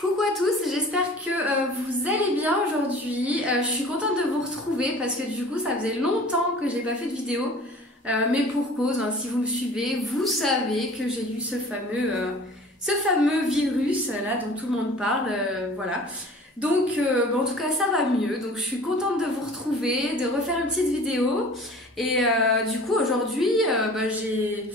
Coucou à tous, j'espère que vous allez bien aujourd'hui. Je suis contente de vous retrouver parce que du coup ça faisait longtemps que j'ai pas fait de vidéo, mais pour cause, hein, si vous me suivez, vous savez que j'ai eu ce fameux virus là dont tout le monde parle, voilà. Donc en tout cas ça va mieux, donc je suis contente de vous retrouver, de refaire une petite vidéo. Et du coup aujourd'hui j'ai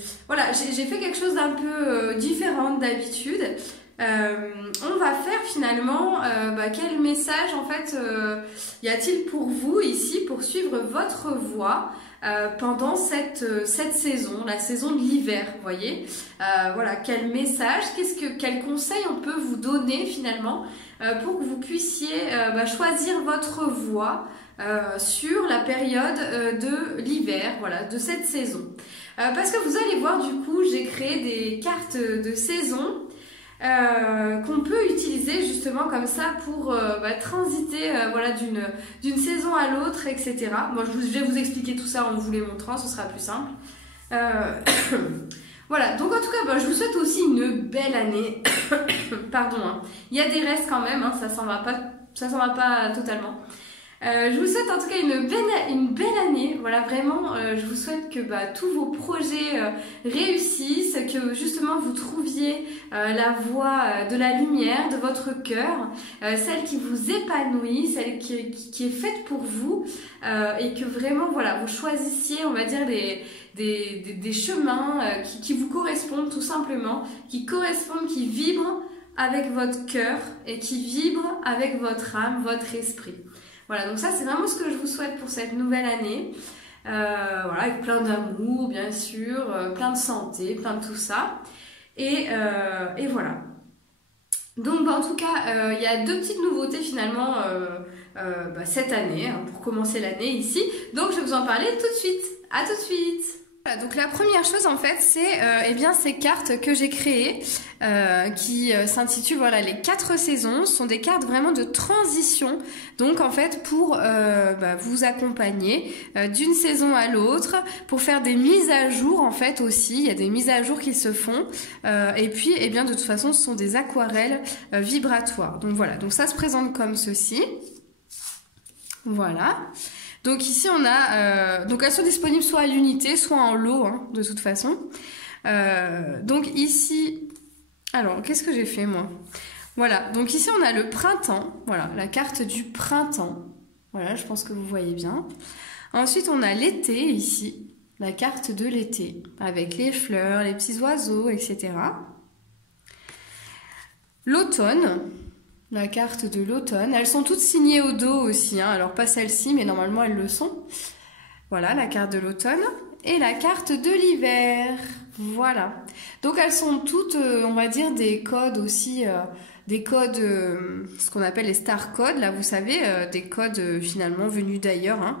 fait quelque chose d'un peu différent d'habitude. On va faire finalement quel message en fait y a-t-il pour vous ici pour suivre votre voie pendant cette saison, la saison de l'hiver, vous voyez. Voilà, quel message, quel conseil on peut vous donner finalement pour que vous puissiez choisir votre voie sur la période de l'hiver, voilà, de cette saison. Parce que vous allez voir, du coup, j'ai créé des cartes de saison qu'on peut utiliser justement comme ça pour transiter voilà, d'une saison à l'autre, etc. Moi, je vais vous expliquer tout ça en vous les montrant, ce sera plus simple. Voilà, donc en tout cas, je vous souhaite aussi une belle année. Pardon, hein. Il y a des restes quand même, hein, ça s'en va pas totalement. Je vous souhaite en tout cas une belle année, voilà, vraiment, je vous souhaite que tous vos projets réussissent, que justement vous trouviez la voie de la lumière, de votre cœur, celle qui vous épanouit, celle qui est faite pour vous, et que vraiment, voilà, vous choisissiez, on va dire, des chemins qui vous correspondent tout simplement, qui vibrent avec votre cœur et qui vibrent avec votre âme, votre esprit. Voilà, donc ça c'est vraiment ce que je vous souhaite pour cette nouvelle année. Voilà, avec plein d'amour, bien sûr, plein de santé, plein de tout ça. Et voilà. Donc en tout cas, il y a deux petites nouveautés finalement cette année, hein, pour commencer l'année ici. Donc je vais vous en parler tout de suite. À tout de suite. Voilà, donc la première chose en fait c'est ces cartes que j'ai créées qui s'intitulent voilà, les 4 saisons. Ce sont des cartes vraiment de transition, donc en fait pour vous accompagner d'une saison à l'autre, pour faire des mises à jour en fait aussi. Il y a des mises à jour qui se font et puis de toute façon ce sont des aquarelles vibratoires. Donc voilà, donc ça se présente comme ceci. Voilà. Donc ici on a, donc elles sont disponibles soit à l'unité, soit en lot, hein, de toute façon. Donc ici, alors qu'est-ce que j'ai fait moi? Voilà, donc ici on a le printemps, voilà, la carte du printemps. Voilà, je pense que vous voyez bien. Ensuite on a l'été ici, la carte de l'été, avec les fleurs, les petits oiseaux, etc. L'automne. La carte de l'automne. Elles sont toutes signées au dos aussi, hein. Alors pas celle-ci, mais normalement elles le sont. Voilà, la carte de l'automne. Et la carte de l'hiver. Voilà. Donc elles sont toutes, on va dire, des codes aussi, des codes, ce qu'on appelle les star codes, là vous savez, des codes finalement venus d'ailleurs, hein.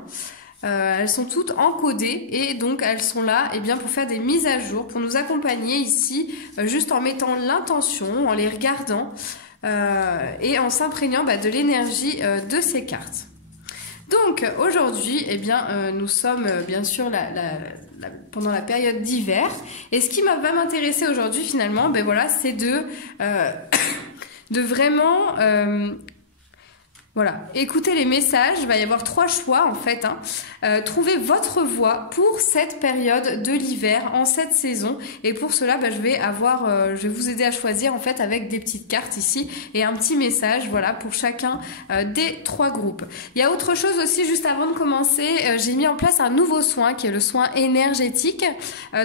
Elles sont toutes encodées et donc elles sont là pour faire des mises à jour, pour nous accompagner ici, juste en mettant l'intention, en les regardant. Et en s'imprégnant de l'énergie de ces cartes. Donc aujourd'hui, nous sommes bien sûr pendant la période d'hiver. Et ce qui va m'intéresser aujourd'hui finalement, voilà, c'est de vraiment voilà, écoutez les messages. Il va y avoir 3 choix en fait, hein. Trouvez votre voie pour cette période de l'hiver, en cette saison. Et pour cela, je vais vous aider à choisir en fait avec des petites cartes ici et un petit message, voilà, pour chacun des 3 groupes. Il y a autre chose aussi, juste avant de commencer, j'ai mis en place un nouveau soin qui est le soin énergétique.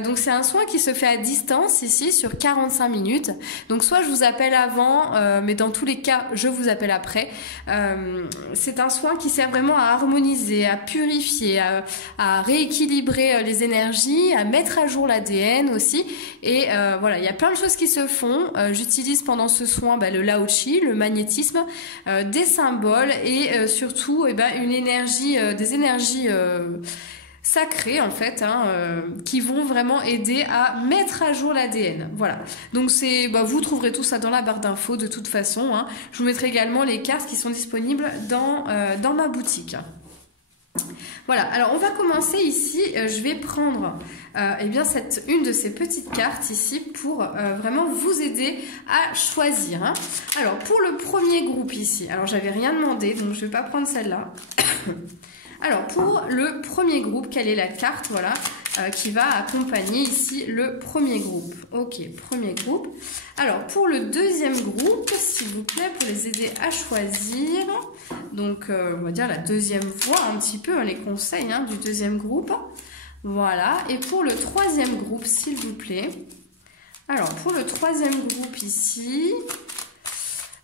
Donc c'est un soin qui se fait à distance ici sur 45 minutes. Donc soit je vous appelle avant, mais dans tous les cas, je vous appelle après. C'est un soin qui sert vraiment à harmoniser, à purifier, à rééquilibrer les énergies, à mettre à jour l'ADN aussi. Et voilà, il y a plein de choses qui se font. J'utilise pendant ce soin le Lao Chi, le magnétisme, des symboles et surtout une énergie, des énergies sacrées en fait, hein, qui vont vraiment aider à mettre à jour l'ADN. Voilà. Donc c'est, vous trouverez tout ça dans la barre d'infos de toute façon, hein. Je vous mettrai également les cartes qui sont disponibles dans ma boutique. Voilà, alors on va commencer ici, je vais prendre eh bien une de ces petites cartes ici pour vraiment vous aider à choisir. Hein. Alors pour le premier groupe ici, alors j'avais rien demandé donc je ne vais pas prendre celle-là. Alors pour le premier groupe, quelle est la carte voilà, qui va accompagner ici le premier groupe? Ok, premier groupe. Alors pour le deuxième groupe, s'il vous plaît, pour les aider à choisir, donc on va dire la deuxième voie un petit peu, hein, les conseils hein, du deuxième groupe. Voilà, et pour le troisième groupe, s'il vous plaît. Alors pour le troisième groupe ici...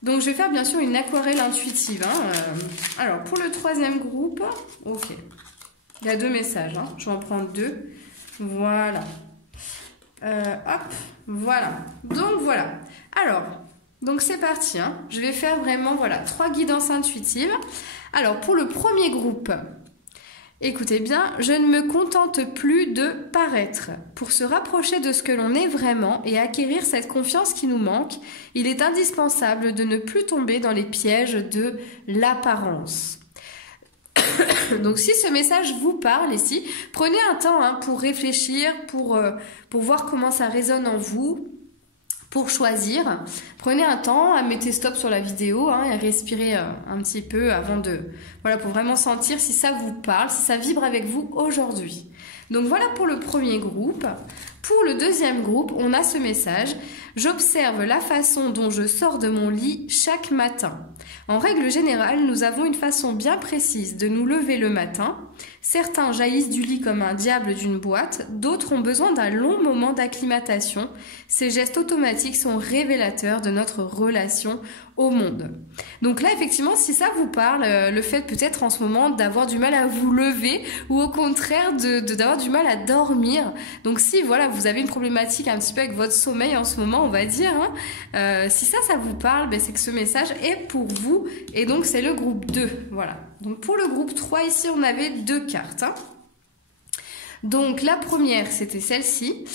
Donc, je vais faire bien sûr une aquarelle intuitive. Hein. Alors, pour le troisième groupe, ok. Il y a 2 messages. Hein. Je vais en prendre 2. Voilà. Hop, voilà. Donc, voilà. Alors, donc c'est parti. Hein. Je vais faire vraiment, voilà, 3 guidances intuitives. Alors, pour le premier groupe... Écoutez bien, je ne me contente plus de paraître. Pour se rapprocher de ce que l'on est vraiment et acquérir cette confiance qui nous manque, il est indispensable de ne plus tomber dans les pièges de l'apparence. Donc si ce message vous parle ici, prenez un temps hein, pour réfléchir, pour voir comment ça résonne en vous. Pour choisir, prenez un temps, mettez stop sur la vidéo hein, et respirez un petit peu avant de... Voilà, pour vraiment sentir si ça vous parle, si ça vibre avec vous aujourd'hui. Donc voilà pour le premier groupe. Pour le deuxième groupe, on a ce message. J'observe la façon dont je sors de mon lit chaque matin. En règle générale, nous avons une façon bien précise de nous lever le matin. Certains jaillissent du lit comme un diable d'une boîte, d'autres ont besoin d'un long moment d'acclimatation. Ces gestes automatiques sont révélateurs de notre relation au monde. Donc là, effectivement, si ça vous parle, le fait peut-être en ce moment d'avoir du mal à vous lever ou au contraire d'avoir du mal à dormir. Donc si voilà, vous avez une problématique un petit peu avec votre sommeil en ce moment, on va dire, hein, si ça vous parle, ben, c'est que ce message est pour vous et donc c'est le groupe 2. Voilà. Donc pour le groupe 3, ici, on avait 2 cartes. Hein. Donc la première, c'était celle-ci.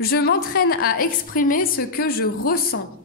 Je m'entraîne à exprimer ce que je ressens.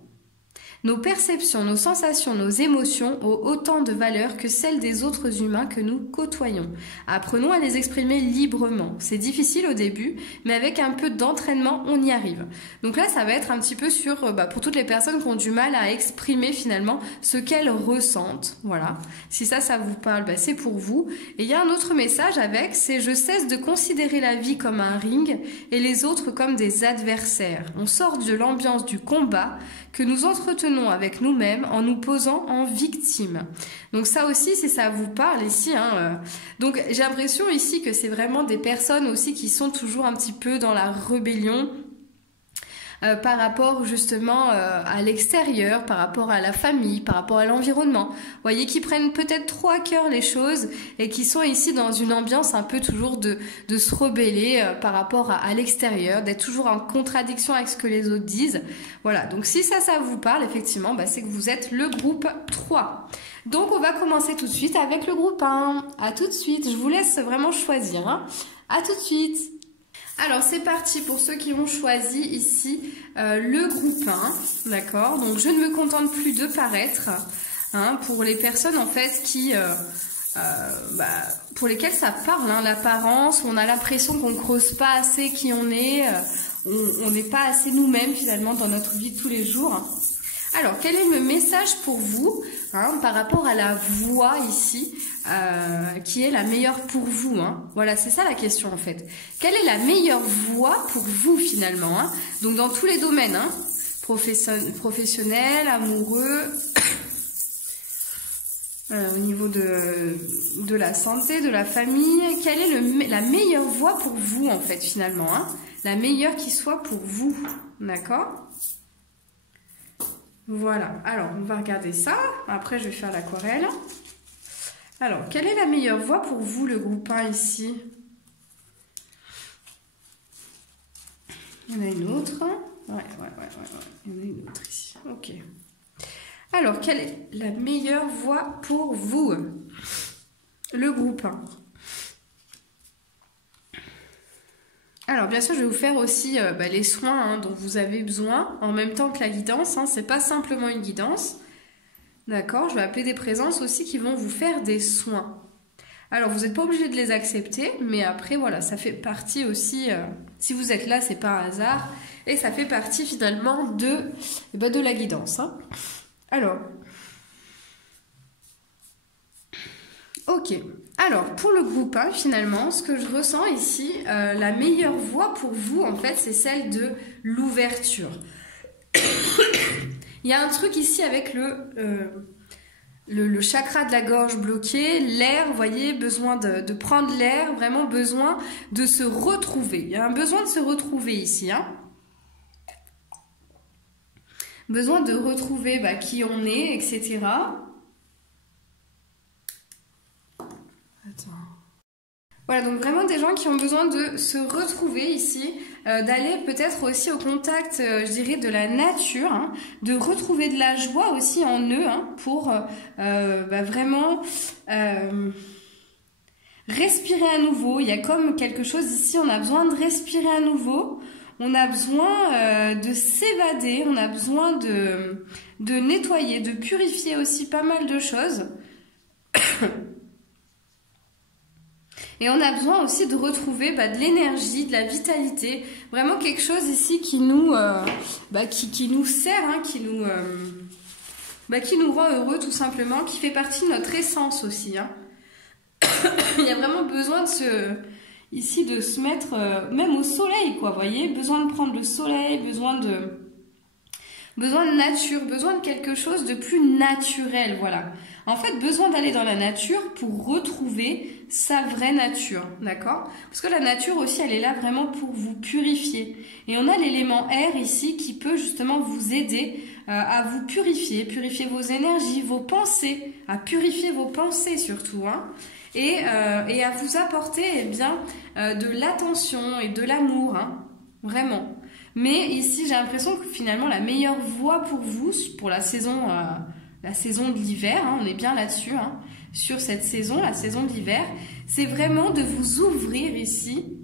Nos perceptions, nos sensations, nos émotions ont autant de valeur que celles des autres humains que nous côtoyons. Apprenons à les exprimer librement. C'est difficile au début, mais avec un peu d'entraînement, on y arrive. Donc là, ça va être un petit peu sur, pour toutes les personnes qui ont du mal à exprimer finalement ce qu'elles ressentent. Voilà. Si ça vous parle, c'est pour vous. Et il y a un autre message avec, c'est « Je cesse de considérer la vie comme un ring et les autres comme des adversaires. On sort de l'ambiance du combat que nous entretenons avec nous-mêmes en nous posant en victime. » Donc ça aussi, si ça vous parle ici, hein, donc j'ai l'impression ici que c'est vraiment des personnes aussi qui sont toujours un petit peu dans la rébellion par rapport justement à l'extérieur, par rapport à la famille, par rapport à l'environnement. Vous voyez, qui prennent peut-être trop à cœur les choses et qui sont ici dans une ambiance un peu toujours de se rebeller par rapport à l'extérieur, d'être toujours en contradiction avec ce que les autres disent. Voilà, donc si ça vous parle, effectivement, c'est que vous êtes le groupe 3. Donc on va commencer tout de suite avec le groupe 1. À tout de suite, je vous laisse vraiment choisir. Hein. À tout de suite. Alors c'est parti pour ceux qui ont choisi ici le groupe 1, d'accord. Donc je ne me contente plus de paraître, hein, pour les personnes en fait qui, pour lesquelles ça parle, hein, l'apparence, on a l'impression qu'on ne creuse pas assez qui on est, on n'est pas assez nous-mêmes finalement dans notre vie de tous les jours. Alors, quel est le message pour vous hein, par rapport à la voix ici, qui est la meilleure pour vous hein. Voilà, c'est ça la question en fait. Quelle est la meilleure voix pour vous finalement hein. Donc, dans tous les domaines, hein, professionnel, amoureux, au niveau de la santé, de la famille, quelle est la meilleure voix pour vous en fait finalement hein. La meilleure qui soit pour vous, d'accord ? Voilà, alors on va regarder ça, après je vais faire l'aquarelle. Alors, quelle est la meilleure voie pour vous, le groupe 1 ici? Il y en a une autre. Ouais, il y en a une autre ici, ok. Alors, quelle est la meilleure voie pour vous, le groupe 1? Alors bien sûr, je vais vous faire aussi les soins hein, dont vous avez besoin en même temps que la guidance. Hein, c'est pas simplement une guidance. D'accord, je vais appeler des présences aussi qui vont vous faire des soins. Alors, vous n'êtes pas obligé de les accepter, mais après, voilà, ça fait partie aussi, si vous êtes là, c'est pas un hasard, et ça fait partie finalement de la guidance. Hein. Alors, ok. Alors, pour le groupe 1, finalement, ce que je ressens ici, la meilleure voie pour vous, en fait, c'est celle de l'ouverture. Il y a un truc ici avec le chakra de la gorge bloqué, l'air, vous voyez, besoin de prendre l'air, vraiment besoin de se retrouver. Il y a un besoin de se retrouver ici. Hein. Besoin de retrouver qui on est, etc. Attends. Voilà, donc vraiment des gens qui ont besoin de se retrouver ici, d'aller peut-être aussi au contact, je dirais, de la nature, hein, de retrouver de la joie aussi en eux, hein, pour vraiment respirer à nouveau. Il y a comme quelque chose ici, on a besoin de respirer à nouveau, on a besoin de s'évader, on a besoin de nettoyer, de purifier aussi pas mal de choses. Et on a besoin aussi de retrouver de l'énergie, de la vitalité, vraiment quelque chose ici qui nous, qui nous sert, hein, qui nous rend heureux tout simplement, qui fait partie de notre essence aussi. Hein. Il y a vraiment besoin de se mettre même au soleil, quoi, voyez, besoin de prendre le soleil, besoin de nature, besoin de quelque chose de plus naturel, voilà. En fait, besoin d'aller dans la nature pour retrouver sa vraie nature, d'accord? Parce que la nature aussi, elle est là vraiment pour vous purifier. Et on a l'élément air ici qui peut justement vous aider à vous purifier vos énergies, vos pensées, à purifier vos pensées surtout, hein, et à vous apporter de l'attention et de l'amour, hein, vraiment. Mais ici, j'ai l'impression que finalement, la meilleure voie pour vous, pour la saison de l'hiver, hein, on est bien là-dessus, hein, sur cette saison, la saison de l'hiver, c'est vraiment de vous ouvrir ici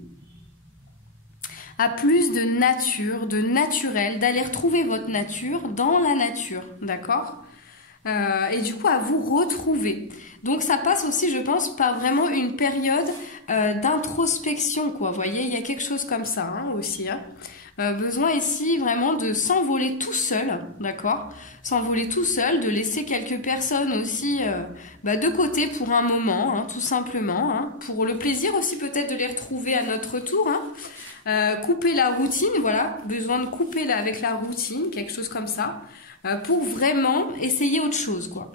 à plus de nature, de naturel, d'aller retrouver votre nature dans la nature, d'accord ? Et du coup, à vous retrouver. Donc, ça passe aussi, je pense, par vraiment une période d'introspection, quoi. Vous voyez, il y a quelque chose comme ça, hein, aussi, hein. Besoin ici vraiment de s'envoler tout seul, d'accord? S'envoler tout seul, de laisser quelques personnes aussi de côté pour un moment, hein, tout simplement, hein, pour le plaisir aussi peut-être de les retrouver à notre tour, hein. Couper la routine, voilà, besoin de couper avec la routine, quelque chose comme ça, pour vraiment essayer autre chose, quoi.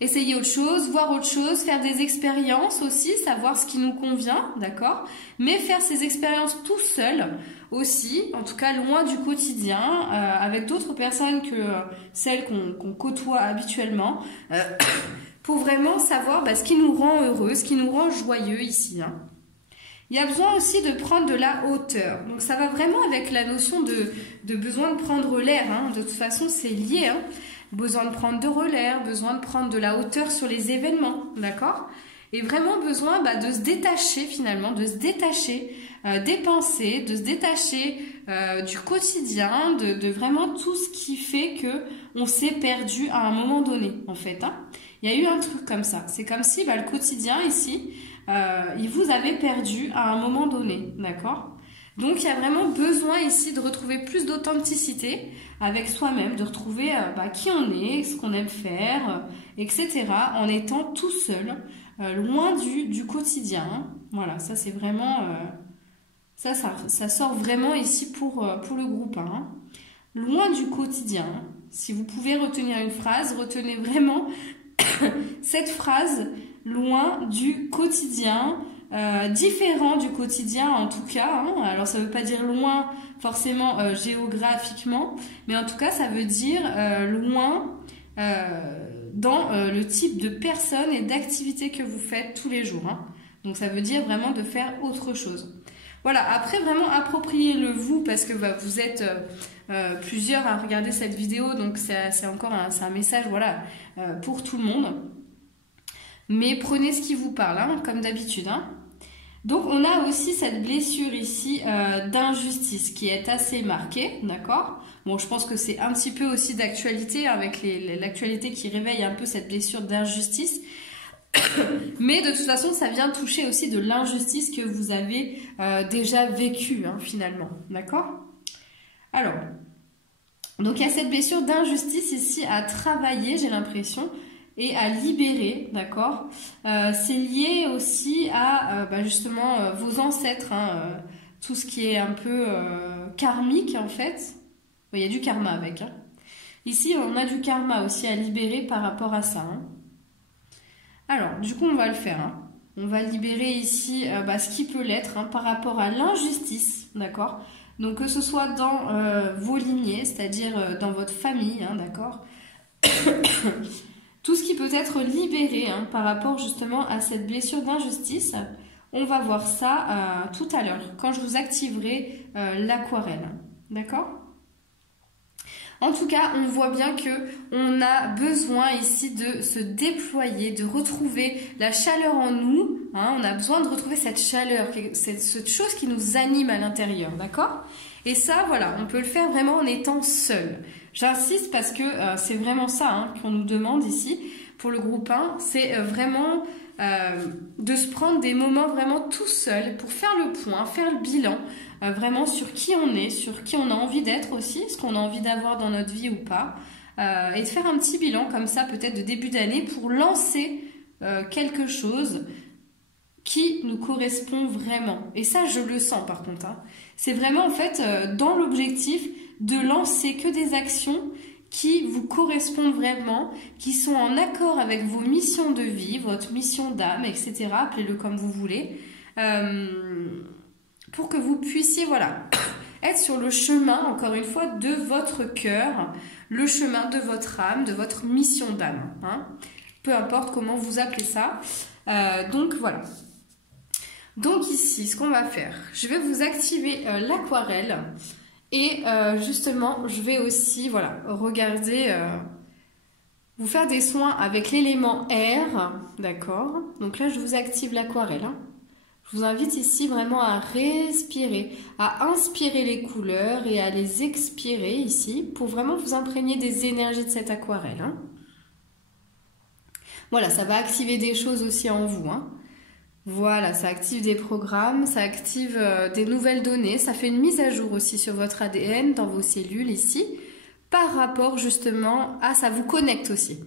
Essayer autre chose, voir autre chose, faire des expériences aussi, savoir ce qui nous convient, d'accord? Mais faire ces expériences tout seul aussi, en tout cas loin du quotidien, avec d'autres personnes que celles qu'on côtoie habituellement, pour vraiment savoir ce qui nous rend heureux, ce qui nous rend joyeux ici, hein. Il y a besoin aussi de prendre de la hauteur. Donc ça va vraiment avec la notion de besoin de prendre l'air, hein. De toute façon, c'est lié, hein. Besoin de prendre de l'air, besoin de prendre de la hauteur sur les événements, d'accord? Et vraiment besoin de se détacher finalement, de se détacher des pensées, de se détacher du quotidien, de vraiment tout ce qui fait que on s'est perdu à un moment donné, en fait, hein. Il y a eu un truc comme ça. C'est comme si le quotidien ici, il vous avait perdu à un moment donné, d'accord? Donc il y a vraiment besoin ici de retrouver plus d'authenticité avec soi-même, de retrouver qui on est, ce qu'on aime faire, etc. en étant tout seul, loin du quotidien. Voilà, ça c'est vraiment... ça sort vraiment ici pour le groupe 1. Hein. Loin du quotidien. Si vous pouvez retenir une phrase, retenez vraiment cette phrase, loin du quotidien, différent du quotidien en tout cas, hein. Alors ça veut pas dire loin forcément géographiquement, mais en tout cas ça veut dire loin dans le type de personnes et d'activités que vous faites tous les jours, hein. Donc ça veut dire vraiment de faire autre chose. Voilà, après vraiment appropriez-le vous parce que vous êtes plusieurs à regarder cette vidéo, donc c'est encore un message voilà, pour tout le monde. Mais prenez ce qui vous parle, hein, comme d'habitude, hein. Donc on a aussi cette blessure ici d'injustice qui est assez marquée, d'accord? Bon, je pense que c'est un petit peu aussi d'actualité avec l'actualité qui réveille un peu cette blessure d'injustice. Mais de toute façon, ça vient toucher aussi de l'injustice que vous avez déjà vécue, hein, finalement. D'accord? Alors, donc il y a cette blessure d'injustice ici à travailler, j'ai l'impression, et à libérer, d'accord? C'est lié aussi à justement vos ancêtres, hein, tout ce qui est un peu karmique en fait. Il y a du karma avec. Hein. Ici, on a du karma aussi à libérer par rapport à ça. Hein. Alors, du coup, on va le faire. Hein. On va libérer ici ce qui peut l'être hein, par rapport à l'injustice, d'accord? Donc, que ce soit dans vos lignées, c'est-à-dire dans votre famille, hein, d'accord? Tout ce qui peut être libéré hein, par rapport justement à cette blessure d'injustice, on va voir ça tout à l'heure, quand je vous activerai l'aquarelle. D'accord? En tout cas, on voit bien que on a besoin ici de se déployer, de retrouver la chaleur en nous. Hein, on a besoin de retrouver cette chaleur, cette chose qui nous anime à l'intérieur, d'accord? Et ça, voilà, on peut le faire vraiment en étant seul. J'insiste parce que c'est vraiment ça hein, qu'on nous demande ici pour le groupe 1. C'est vraiment de se prendre des moments vraiment tout seul pour faire le point, faire le bilan. Vraiment sur qui on est, sur qui on a envie d'être aussi, ce qu'on a envie d'avoir dans notre vie ou pas, et de faire un petit bilan comme ça peut-être de début d'année pour lancer quelque chose qui nous correspond vraiment. Et ça je le sens par contre. Hein. C'est vraiment en fait dans l'objectif de lancer que des actions qui vous correspondent vraiment, qui sont en accord avec vos missions de vie, votre mission d'âme, etc. Appelez-le comme vous voulez. Pour que vous puissiez, voilà, être sur le chemin, encore une fois, de votre cœur, le chemin de votre âme, de votre mission d'âme. Hein. Peu importe comment vous appelez ça. Donc, voilà. Donc ici, ce qu'on va faire, je vais vous activer l'aquarelle. Et justement, je vais aussi, voilà, regarder, vous faire des soins avec l'élément air. D'accord? Donc là, je vous active l'aquarelle. Hein. Je vous invite ici vraiment à respirer, à inspirer les couleurs et à les expirer ici pour vraiment vous imprégner des énergies de cette aquarelle. Hein. Voilà, ça va activer des choses aussi en vous. Hein. Voilà, ça active des programmes, ça active des nouvelles données, ça fait une mise à jour aussi sur votre ADN dans vos cellules ici par rapport justement à ça vous connecte aussi.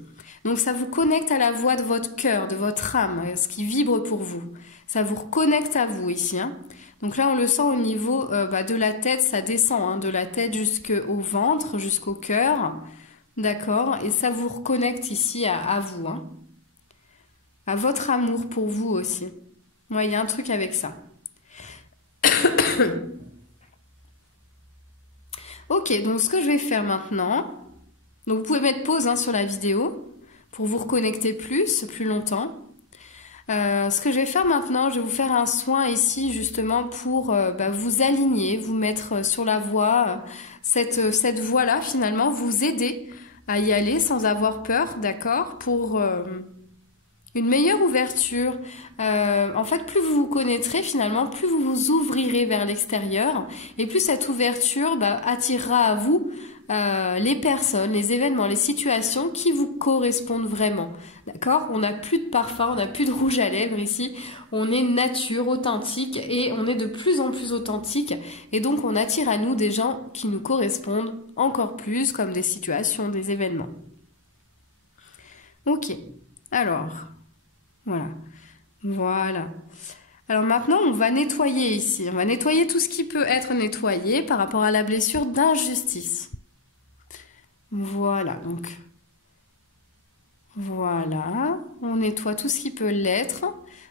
Donc ça vous connecte à la voix de votre cœur, de votre âme, ce qui vibre pour vous. Ça vous reconnecte à vous ici. Hein. Donc là, on le sent au niveau de la tête, ça descend hein, de la tête jusqu'au ventre, jusqu'au cœur. D'accord? Et ça vous reconnecte ici à vous. Hein. À votre amour pour vous aussi. Ouais, il y a un truc avec ça. Ok, donc ce que je vais faire maintenant... Donc vous pouvez mettre pause hein, sur la vidéo pour vous reconnecter plus longtemps. Ce que je vais faire maintenant, je vais vous faire un soin ici justement pour vous aligner, vous mettre sur la voie, cette voie-là finalement, vous aider à y aller sans avoir peur, d'accord, pour une meilleure ouverture. En fait, plus vous vous connaîtrez finalement, plus vous vous ouvrirez vers l'extérieur et plus cette ouverture attirera à vous les personnes, les événements, les situations qui vous correspondent vraiment. D'accord? On n'a plus de parfum, on n'a plus de rouge à lèvres ici. On est nature, authentique et on est de plus en plus authentique. Et donc on attire à nous des gens qui nous correspondent encore plus, comme des situations, des événements. Ok. Alors, voilà. Voilà. Alors maintenant, on va nettoyer ici. On va nettoyer tout ce qui peut être nettoyé par rapport à la blessure d'injustice. Voilà, donc voilà, on nettoie tout ce qui peut l'être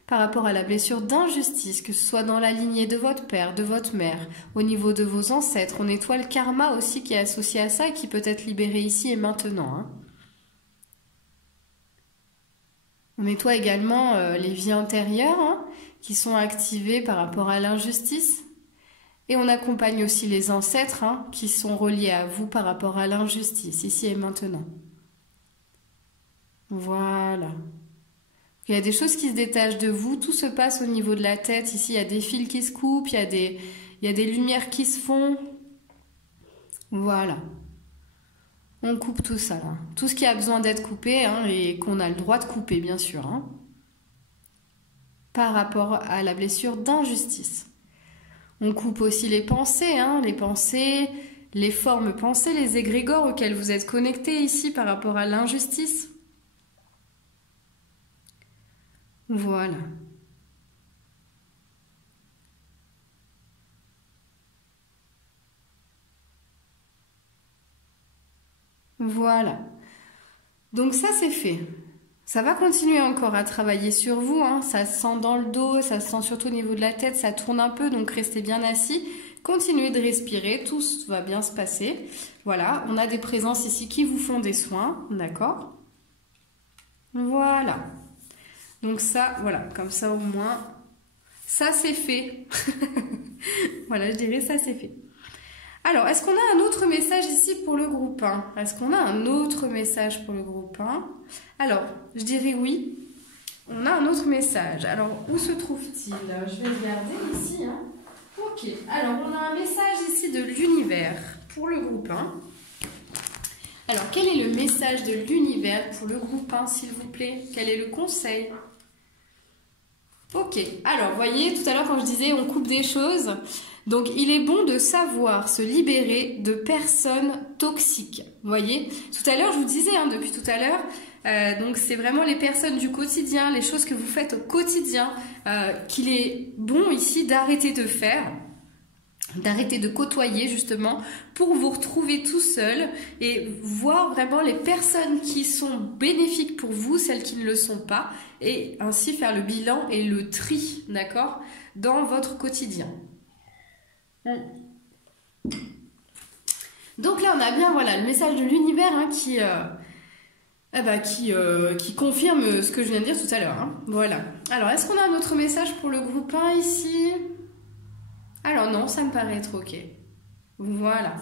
par rapport à la blessure d'injustice, que ce soit dans la lignée de votre père, de votre mère, au niveau de vos ancêtres. On nettoie le karma aussi qui est associé à ça et qui peut être libéré ici et maintenant. Hein. On nettoie également les vies antérieures hein, qui sont activées par rapport à l'injustice. Et on accompagne aussi les ancêtres hein, qui sont reliés à vous par rapport à l'injustice, ici et maintenant. Voilà. Il y a des choses qui se détachent de vous, tout se passe au niveau de la tête. Ici, il y a des fils qui se coupent, il y a des lumières qui se font. Voilà. On coupe tout ça, là. Tout ce qui a besoin d'être coupé hein, et qu'on a le droit de couper, bien sûr. Hein. par rapport à la blessure d'injustice. On coupe aussi les pensées, hein, les formes pensées, les égrégores auxquels vous êtes connectés ici par rapport à l'injustice. Voilà. Voilà. Donc ça, c'est fait. Ça va continuer encore à travailler sur vous, hein. Ça se sent dans le dos, ça se sent surtout au niveau de la tête, ça tourne un peu, donc restez bien assis. Continuez de respirer, tout va bien se passer. Voilà, on a des présences ici qui vous font des soins, d'accord? Voilà. Donc ça, voilà, comme ça au moins, ça c'est fait. Voilà, je dirais ça c'est fait. Alors, est-ce qu'on a un autre message ici pour le groupe 1? Est-ce qu'on a un autre message pour le groupe 1? Alors, je dirais oui. On a un autre message. Alors, où se trouve-t-il? Je vais regarder ici. Hein. Ok. Alors, on a un message ici de l'univers pour le groupe 1. Alors, quel est le message de l'univers pour le groupe 1, s'il vous plaît? Quel est le conseil? Ok. Alors, vous voyez, tout à l'heure, quand je disais on coupe des choses... Donc, il est bon de savoir se libérer de personnes toxiques. Vous voyez, tout à l'heure, je vous disais, hein, depuis tout à l'heure, donc c'est vraiment les personnes du quotidien, les choses que vous faites au quotidien, qu'il est bon ici d'arrêter de faire, d'arrêter de côtoyer justement, pour vous retrouver tout seul et voir vraiment les personnes qui sont bénéfiques pour vous, celles qui ne le sont pas, et ainsi faire le bilan et le tri, d'accord, dans votre quotidien. Donc là on a bien voilà le message de l'univers hein, qui confirme ce que je viens de dire tout à l'heure. Hein. Voilà. Alors est-ce qu'on a un autre message pour le groupe 1 ici? Alors non, ça me paraît être ok. Voilà.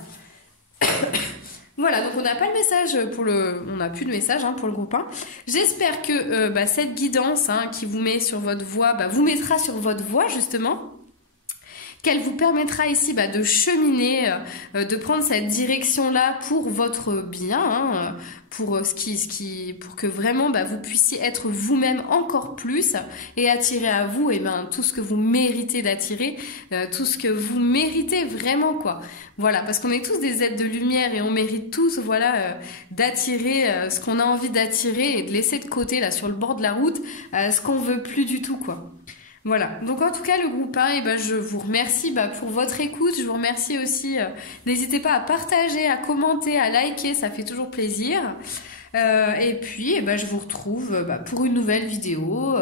Voilà, donc on n'a pas le message pour le... On n'a plus de message hein, pour le groupe 1. J'espère que cette guidance hein, qui vous met sur votre voie, vous mettra sur votre voie justement. Qu'elle vous permettra ici de cheminer, de prendre cette direction-là pour votre bien, hein, pour que vraiment vous puissiez être vous-même encore plus et attirer à vous tout ce que vous méritez d'attirer, tout ce que vous méritez vraiment quoi. Voilà, parce qu'on est tous des êtres de lumière et on mérite tous voilà d'attirer ce qu'on a envie d'attirer et de laisser de côté là sur le bord de la route ce qu'on veut plus du tout quoi. Voilà, donc en tout cas le groupe 1, je vous remercie pour votre écoute, je vous remercie aussi, n'hésitez pas à partager, à commenter, à liker, ça fait toujours plaisir. Et puis je vous retrouve pour une nouvelle vidéo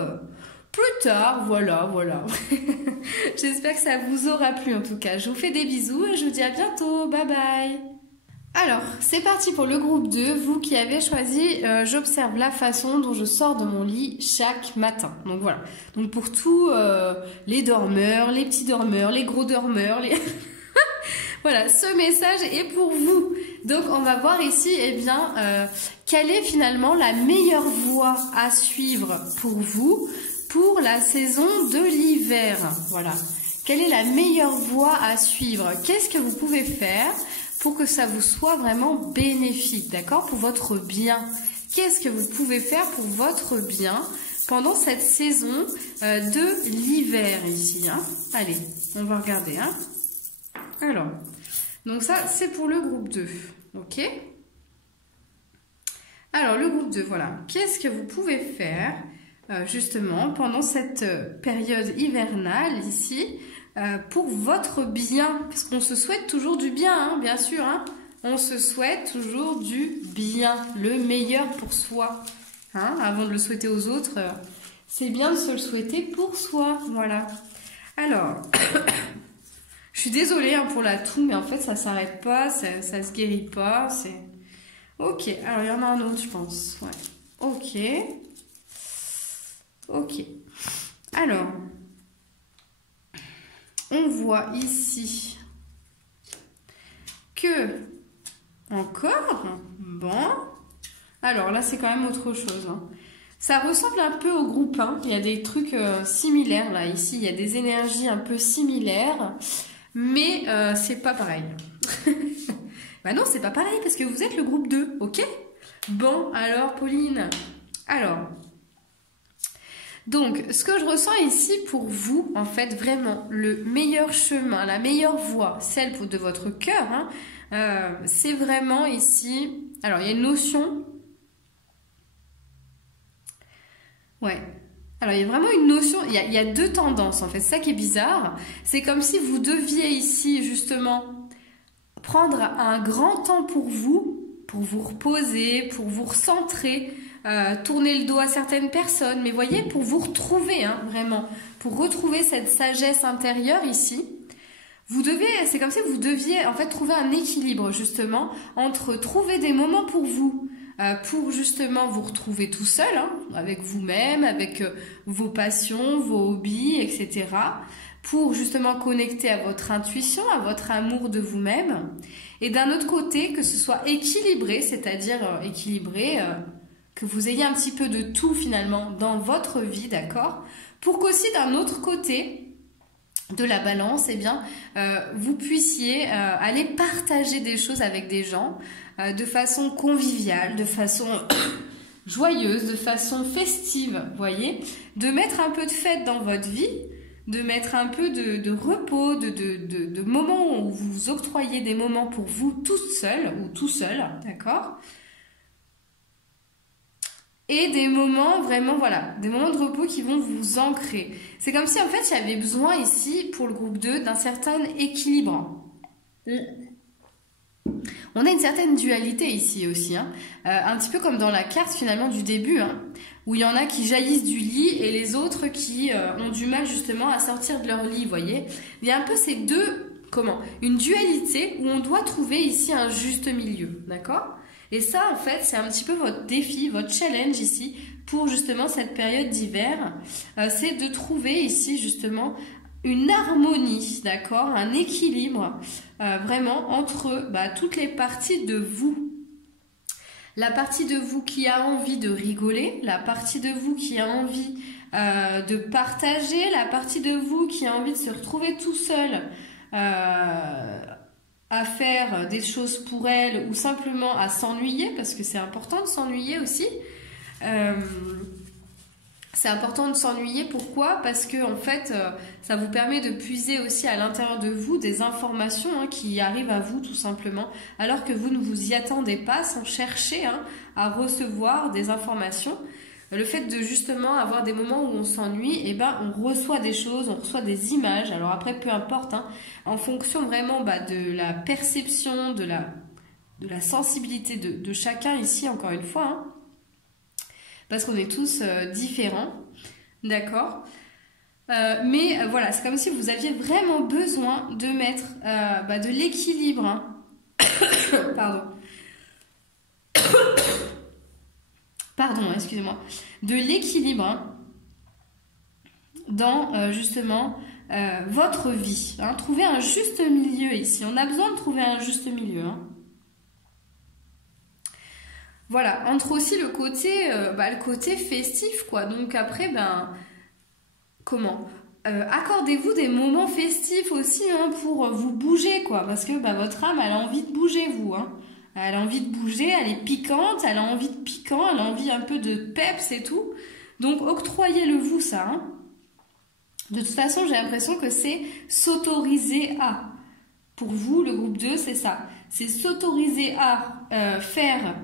plus tard, voilà. J'espère que ça vous aura plu en tout cas, je vous fais des bisous et je vous dis à bientôt, bye bye. Alors, c'est parti pour le groupe 2, vous qui avez choisi, j'observe la façon dont je sors de mon lit chaque matin. Donc voilà, donc pour tous les dormeurs, les petits dormeurs, les gros dormeurs, voilà, ce message est pour vous. Donc on va voir ici, quelle est finalement la meilleure voie à suivre pour vous pour la saison de l'hiver. Voilà, quelle est la meilleure voie à suivre? Qu'est-ce que vous pouvez faire pour que ça vous soit vraiment bénéfique, d'accord, pour votre bien. Qu'est-ce que vous pouvez faire pour votre bien pendant cette saison de l'hiver ici hein. Allez, on va regarder. Hein. Alors, donc ça, c'est pour le groupe 2, ok. Alors, le groupe 2, voilà. Qu'est-ce que vous pouvez faire justement pendant cette période hivernale ici pour votre bien, parce qu'on se souhaite toujours du bien, hein, bien sûr, hein. On se souhaite toujours du bien, le meilleur pour soi, hein, avant de le souhaiter aux autres, c'est bien de se le souhaiter pour soi, voilà. Alors, je suis désolée hein, pour la toux, mais en fait ça s'arrête pas, ça se guérit pas, c'est... Ok, alors il y en a un autre je pense, ouais, ok, alors... On voit ici que, encore, bon, alors là c'est quand même autre chose. Hein. Ça ressemble un peu au groupe 1, il y a des trucs similaires là, ici il y a des énergies un peu similaires, mais c'est pas pareil. Non, c'est pas pareil parce que vous êtes le groupe 2, ok? Bon, alors Pauline, alors... Donc, ce que je ressens ici pour vous, en fait, vraiment, le meilleur chemin, la meilleure voie, celle de votre cœur, hein, c'est vraiment ici... Alors, il y a une notion... Ouais. Alors, il y a vraiment une notion... Il y a deux tendances, en fait. C'est ça qui est bizarre. C'est comme si vous deviez ici, justement, prendre un grand temps pour vous reposer, pour vous recentrer, tourner le dos à certaines personnes, mais voyez, pour vous retrouver, hein, vraiment, pour retrouver cette sagesse intérieure ici, c'est comme si vous deviez en fait trouver un équilibre justement entre trouver des moments pour vous, pour justement vous retrouver tout seul, hein, avec vous-même, avec vos passions, vos hobbies, etc., pour justement connecter à votre intuition, à votre amour de vous-même, et d'un autre côté, que ce soit équilibré, c'est-à-dire que vous ayez un petit peu de tout finalement dans votre vie, d'accord? Pour qu'aussi d'un autre côté de la balance, eh bien, vous puissiez aller partager des choses avec des gens de façon conviviale, de façon joyeuse, de façon festive, voyez? De mettre un peu de fête dans votre vie, de mettre un peu de repos, de moments où vous vous octroyez des moments pour vous toute seule ou tout seul, d'accord? Et des moments vraiment, voilà, des moments de repos qui vont vous ancrer. C'est comme si en fait il y avait besoin ici, pour le groupe 2, d'un certain équilibre. On a une certaine dualité ici aussi, hein. Un petit peu comme dans la carte finalement du début, hein, où il y en a qui jaillissent du lit et les autres qui ont du mal justement à sortir de leur lit, vous voyez. Il y a un peu ces deux, une dualité où on doit trouver ici un juste milieu, d'accord? Et ça en fait c'est un petit peu votre défi, votre challenge ici pour justement cette période d'hiver, c'est de trouver ici justement une harmonie, d'accord, un équilibre vraiment entre toutes les parties de vous. La partie de vous qui a envie de rigoler, la partie de vous qui a envie de partager, la partie de vous qui a envie de se retrouver tout seul à faire des choses pour elle ou simplement à s'ennuyer, parce que c'est important de s'ennuyer aussi. C'est important de s'ennuyer, pourquoi? Parce que en fait, ça vous permet de puiser aussi à l'intérieur de vous des informations qui arrivent à vous tout simplement, alors que vous ne vous y attendez pas, sans chercher à recevoir des informations. Le fait de justement avoir des moments où on s'ennuie, eh ben on reçoit des choses, on reçoit des images. Alors après, peu importe, en fonction vraiment de la perception, de la sensibilité de chacun ici, encore une fois, parce qu'on est tous différents, d'accord, mais voilà, c'est comme si vous aviez vraiment besoin de mettre de l'équilibre, pardon, excusez-moi, de l'équilibre dans justement votre vie, trouver un juste milieu ici, on a besoin de trouver un juste milieu, Voilà, entre aussi le côté festif, quoi. Donc après, accordez-vous des moments festifs aussi, pour vous bouger, quoi. Parce que votre âme, elle a envie de bouger, vous, Elle a envie de bouger, elle est piquante, elle a envie de piquant, elle a envie un peu de peps et tout. Donc octroyez-le vous, ça, De toute façon, j'ai l'impression que c'est s'autoriser à. Pour vous, le groupe 2, c'est ça. C'est s'autoriser à faire...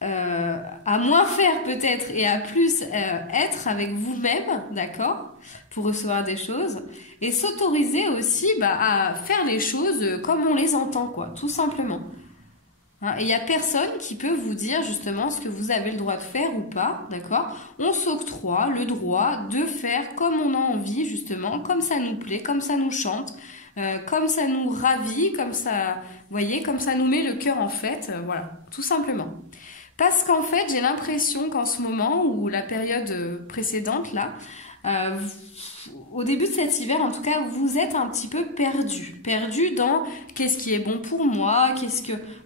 à moins faire peut-être et à plus être avec vous-même, d'accord, pour recevoir des choses, et s'autoriser aussi à faire les choses comme on les entend, quoi, tout simplement. Et il n'y a personne qui peut vous dire justement ce que vous avez le droit de faire ou pas, d'accord. On s'octroie le droit de faire comme on a envie, justement, comme ça nous plaît, comme ça nous chante, comme ça nous ravit, comme ça, vous voyez, comme ça nous met le cœur en fête, voilà, tout simplement. Parce qu'en fait, j'ai l'impression qu'en ce moment, ou la période précédente, là, au début de cet hiver, en tout cas, vous êtes un petit peu perdu. Perdu dans qu'est-ce qui est bon pour moi,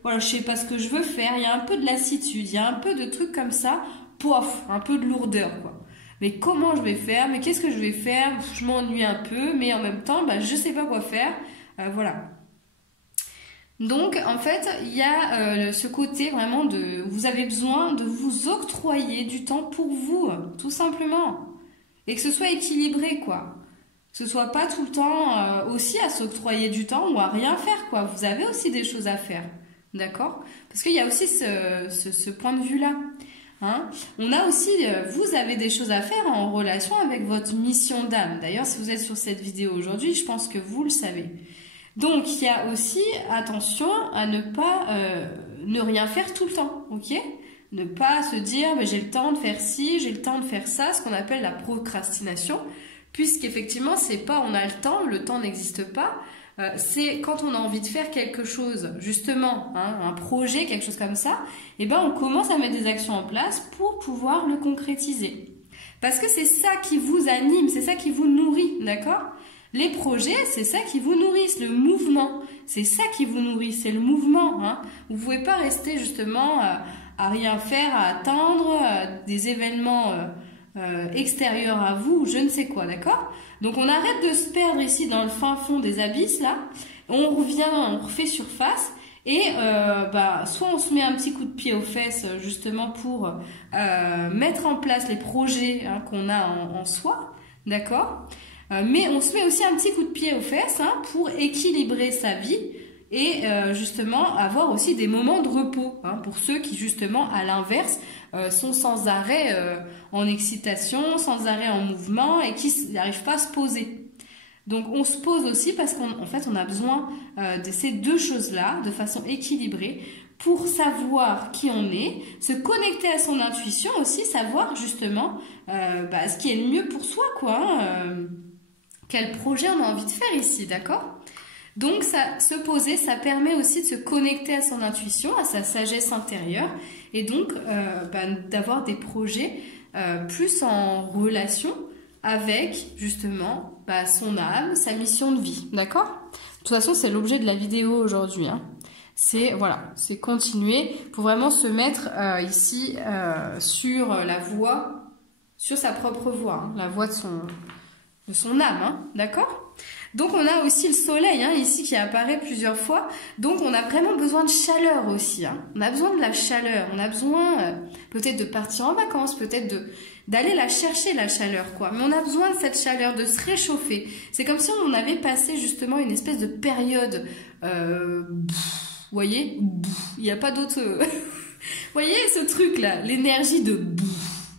voilà, je sais pas ce que je veux faire. Il y a un peu de lassitude, il y a un peu de trucs comme ça, pof, un peu de lourdeur, quoi. Mais comment je vais faire? Mais qu'est-ce que je vais faire? Je m'ennuie un peu, mais en même temps, je sais pas quoi faire. Voilà. Donc, en fait, il y a ce côté vraiment vous avez besoin de vous octroyer du temps pour vous, tout simplement. et que ce soit équilibré, quoi. Que ce soit pas tout le temps aussi à s'octroyer du temps ou à rien faire, quoi. Vous avez aussi des choses à faire, d'accord? Parce qu'il y a aussi ce point de vue-là. Hein? On a aussi, vous avez des choses à faire en relation avec votre mission d'âme. D'ailleurs, si vous êtes sur cette vidéo aujourd'hui, je pense que vous le savez. Donc, il y a aussi, attention à ne pas ne rien faire tout le temps, ok? Ne pas se dire, mais j'ai le temps de faire ci, j'ai le temps de faire ça, ce qu'on appelle la procrastination, puisqu'effectivement, c'est pas on a le temps n'existe pas, c'est quand on a envie de faire quelque chose, justement, hein, un projet, quelque chose comme ça, et ben on commence à mettre des actions en place pour pouvoir le concrétiser. Parce que c'est ça qui vous anime, c'est ça qui vous nourrit, d'accord? Les projets, c'est ça qui vous nourrissent, le mouvement, c'est ça qui vous nourrit, c'est le mouvement. Hein. Vous ne pouvez pas rester justement à rien faire, à attendre des événements extérieurs à vous, je ne sais quoi, d'accord? Donc on arrête de se perdre ici dans le fin fond des abysses, là, on revient, on refait surface, et soit on se met un petit coup de pied aux fesses justement pour mettre en place les projets hein, qu'on a en soi, d'accord? Mais on se met aussi un petit coup de pied aux fesses hein, pour équilibrer sa vie et justement avoir aussi des moments de repos hein, pour ceux qui justement à l'inverse sont sans arrêt en excitation, sans arrêt en mouvement et qui n'arrivent pas à se poser. Donc on se pose aussi parce qu'en fait on a besoin de ces deux choses-là de façon équilibrée pour savoir qui on est, se connecter à son intuition aussi, savoir justement ce qui est le mieux pour soi quoi. Quel projet on a envie de faire ici, d'accord? Donc, se poser, ça permet aussi de se connecter à son intuition, à sa sagesse intérieure, et donc d'avoir des projets plus en relation avec, justement, son âme, sa mission de vie, d'accord? De toute façon, c'est l'objet de la vidéo aujourd'hui, hein. C'est continuer pour vraiment se mettre ici sur la voie, sur sa propre voie, hein, la voie de son âme, hein, d'accord? Donc on a aussi le soleil hein, ici qui apparaît plusieurs fois, donc on a vraiment besoin de chaleur aussi, hein. On a besoin de la chaleur, on a besoin peut-être de partir en vacances, peut-être d'aller la chercher la chaleur quoi, mais on a besoin de cette chaleur, de se réchauffer. C'est comme si on avait passé justement une espèce de période, vous voyez, il n'y a pas d'autre, vous voyez ce truc là, l'énergie de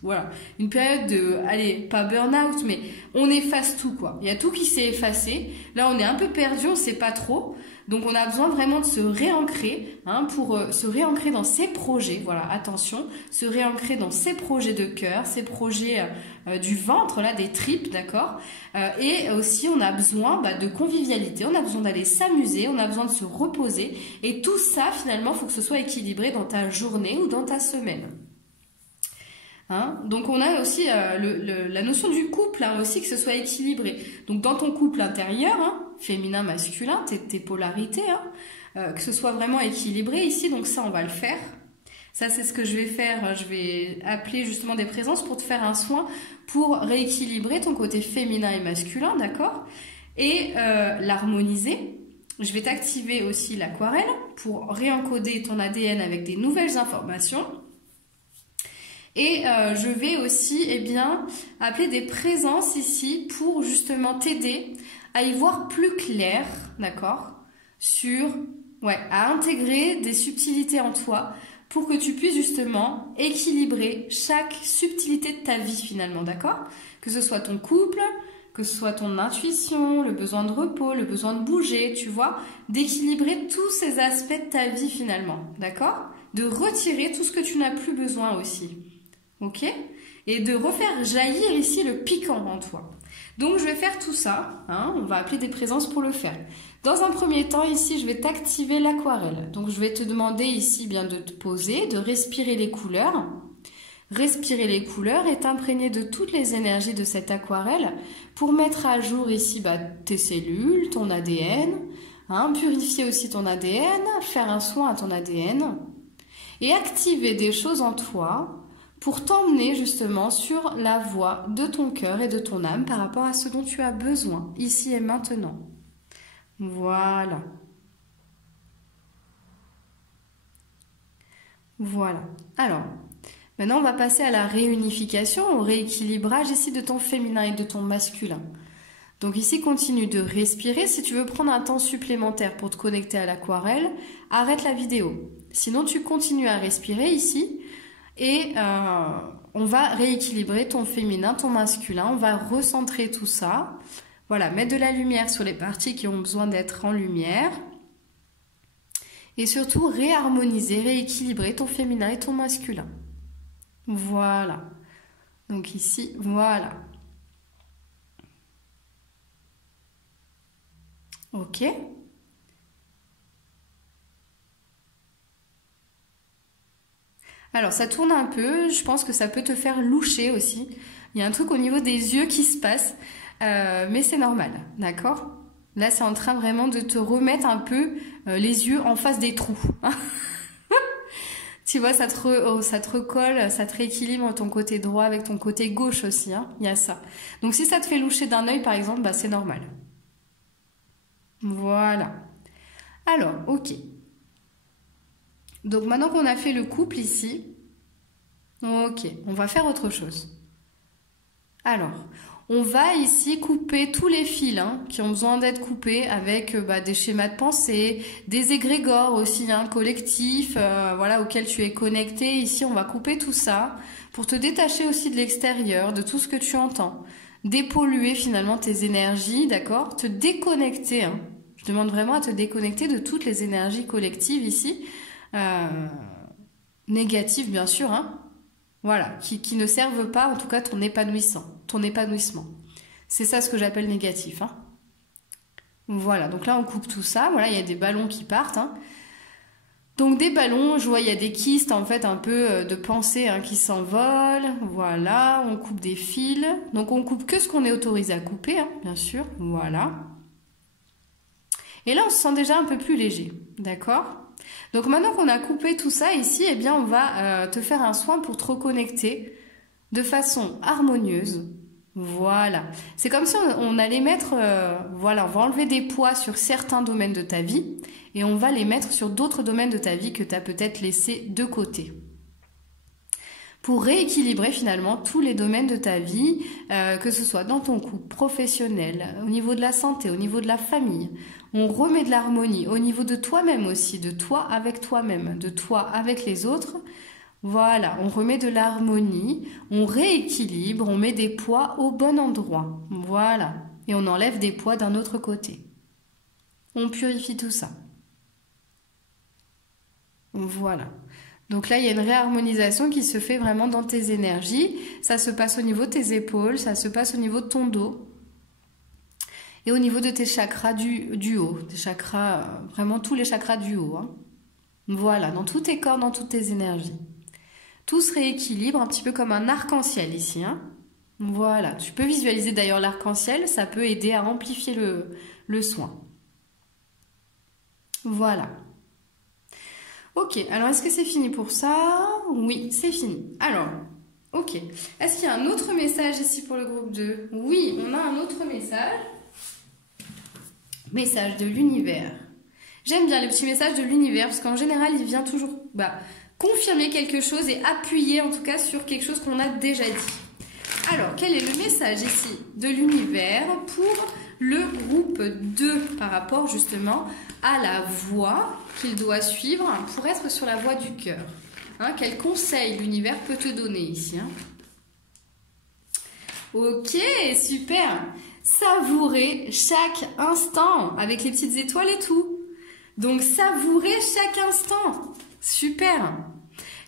voilà, une période de, allez, pas burn-out, mais on efface tout, quoi. Il y a tout qui s'est effacé. Là, on est un peu perdu, on sait pas trop. Donc, on a besoin vraiment de se réancrer, hein, pour se réancrer dans ses projets. Voilà, attention, se réancrer dans ses projets de cœur, ses projets du ventre, là, des tripes, d'accord. Et aussi, on a besoin de convivialité, on a besoin d'aller s'amuser, on a besoin de se reposer. Et tout ça, finalement, il faut que ce soit équilibré dans ta journée ou dans ta semaine. Hein? Donc on a aussi la notion du couple hein, aussi que ce soit équilibré. Donc dans ton couple intérieur, hein, féminin, masculin, tes polarités, hein, que ce soit vraiment équilibré ici. Donc ça on va le faire. Ça c'est ce que je vais faire. Je vais appeler justement des présences pour te faire un soin pour rééquilibrer ton côté féminin et masculin, d'accord? Et l'harmoniser. Je vais t'activer aussi l'aquarelle pour réencoder ton ADN avec des nouvelles informations. Et je vais aussi appeler des présences ici pour justement t'aider à y voir plus clair, d'accord, à intégrer des subtilités en toi pour que tu puisses justement équilibrer chaque subtilité de ta vie finalement, d'accord? Que ce soit ton couple, que ce soit ton intuition, le besoin de repos, le besoin de bouger, tu vois, d'équilibrer tous ces aspects de ta vie finalement, d'accord? De retirer tout ce que tu n'as plus besoin aussi. Ok? Et de refaire jaillir ici le piquant en toi. Donc je vais faire tout ça, hein, on va appeler des présences pour le faire. Dans un premier temps ici je vais t'activer l'aquarelle. Donc je vais te demander ici bien de te poser, de respirer les couleurs. Respirer les couleurs et t'imprégner de toutes les énergies de cette aquarelle pour mettre à jour ici tes cellules, ton ADN, hein, purifier aussi ton ADN, faire un soin à ton ADN et activer des choses en toi pour t'emmener justement sur la voie de ton cœur et de ton âme par rapport à ce dont tu as besoin, ici et maintenant. Voilà. Voilà. Alors, Maintenant, on va passer à la réunification, au rééquilibrage ici de ton féminin et de ton masculin. Donc ici, continue de respirer. Si tu veux prendre un temps supplémentaire pour te connecter à l'aquarelle, arrête la vidéo. Sinon, tu continues à respirer ici et on va rééquilibrer ton féminin, ton masculin. On va recentrer tout ça. Voilà, mettre de la lumière sur les parties qui ont besoin d'être en lumière. Et surtout, réharmoniser, rééquilibrer ton féminin et ton masculin. Voilà. Donc ici, voilà. Ok. Alors, ça tourne un peu. Je pense que ça peut te faire loucher aussi. Il y a un truc au niveau des yeux qui se passe. Mais c'est normal, d'accord? Là, c'est en train vraiment de te remettre un peu les yeux en face des trous. Tu vois, ça te recolle, ça te rééquilibre ton côté droit avec ton côté gauche aussi. Hein. Il y a ça. Donc, si ça te fait loucher d'un œil, par exemple, bah, c'est normal. Voilà. Alors, ok. Donc, maintenant qu'on a fait le couple ici, ok, on va faire autre chose. Alors, on va ici couper tous les fils qui ont besoin d'être coupés avec des schémas de pensée, des égrégores aussi collectifs voilà, auxquels tu es connecté. Ici, on va couper tout ça pour te détacher aussi de l'extérieur, de tout ce que tu entends. Dépolluer finalement tes énergies, d'accord? Te déconnecter. Je demande vraiment à te déconnecter de toutes les énergies collectives ici. Négatives, bien sûr. Voilà, qui ne servent pas, en tout cas, ton épanouissement. C'est ça ce que j'appelle négatif. Voilà, donc là, on coupe tout ça. Voilà, il y a des ballons qui partent. Donc, des ballons, je vois, il y a des kystes, en fait, un peu de pensée qui s'envolent. Voilà, on coupe des fils. Donc, on coupe que ce qu'on est autorisé à couper, bien sûr. Voilà. Et là, on se sent déjà un peu plus léger. D'accord ? Donc maintenant qu'on a coupé tout ça ici, eh bien on va te faire un soin pour te reconnecter de façon harmonieuse. Voilà. C'est comme si on allait mettre, voilà, on va enlever des poids sur certains domaines de ta vie et on va les mettre sur d'autres domaines de ta vie que tu as peut-être laissé de côté. Pour rééquilibrer finalement tous les domaines de ta vie, que ce soit dans ton couple professionnel, au niveau de la santé, au niveau de la famille. On remet de l'harmonie au niveau de toi-même aussi, de toi avec toi-même, de toi avec les autres. Voilà, on remet de l'harmonie, on rééquilibre, on met des poids au bon endroit. Voilà, et on enlève des poids d'un autre côté. On purifie tout ça. Voilà. Donc là, il y a une réharmonisation qui se fait vraiment dans tes énergies. Ça se passe au niveau de tes épaules, ça se passe au niveau de ton dos. Et au niveau de tes chakras du haut, tes chakras, vraiment tous les chakras du haut. Voilà, dans tous tes corps, dans toutes tes énergies. Tout se rééquilibre un petit peu comme un arc-en-ciel ici. Voilà, tu peux visualiser d'ailleurs l'arc-en-ciel, ça peut aider à amplifier le soin. Voilà. Ok, alors est-ce que c'est fini pour ça? Oui, c'est fini. Alors, ok. Est-ce qu'il y a un autre message ici pour le groupe 2? Oui, on a un autre message. Message de l'univers. J'aime bien les petits messages de l'univers parce qu'en général, il vient toujours confirmer quelque chose et appuyer en tout cas sur quelque chose qu'on a déjà dit. Alors, quel est le message ici de l'univers pour le groupe 2 par rapport justement à la voie qu'il doit suivre pour être sur la voie du cœur? Quel conseil l'univers peut te donner ici? Ok, super. Savourer chaque instant avec les petites étoiles et tout. Donc savourer chaque instant. Super.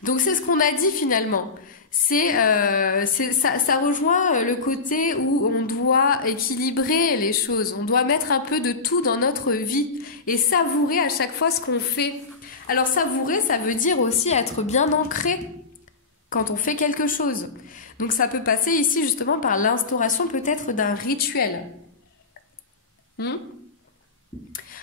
Donc c'est ce qu'on a dit finalement. Ça rejoint le côté où on doit équilibrer les choses. On doit mettre un peu de tout dans notre vie et savourer à chaque fois ce qu'on fait. Alors savourer, ça veut dire aussi être bien ancré quand on fait quelque chose. Donc ça peut passer ici justement par l'instauration peut-être d'un rituel.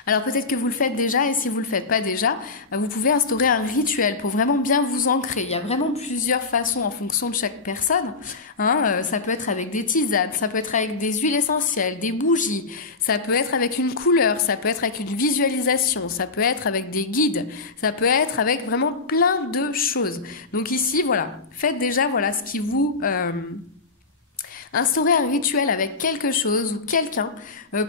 Alors peut-être que vous le faites déjà, et si vous le faites pas déjà, vous pouvez instaurer un rituel pour vraiment bien vous ancrer. Il y a vraiment plusieurs façons en fonction de chaque personne. Ça peut être avec des tisanes, ça peut être avec des huiles essentielles, des bougies, ça peut être avec une couleur, ça peut être avec une visualisation, ça peut être avec des guides, ça peut être avec vraiment plein de choses. Donc ici, voilà, faites déjà voilà ce qui vous... Instaurer un rituel avec quelque chose ou quelqu'un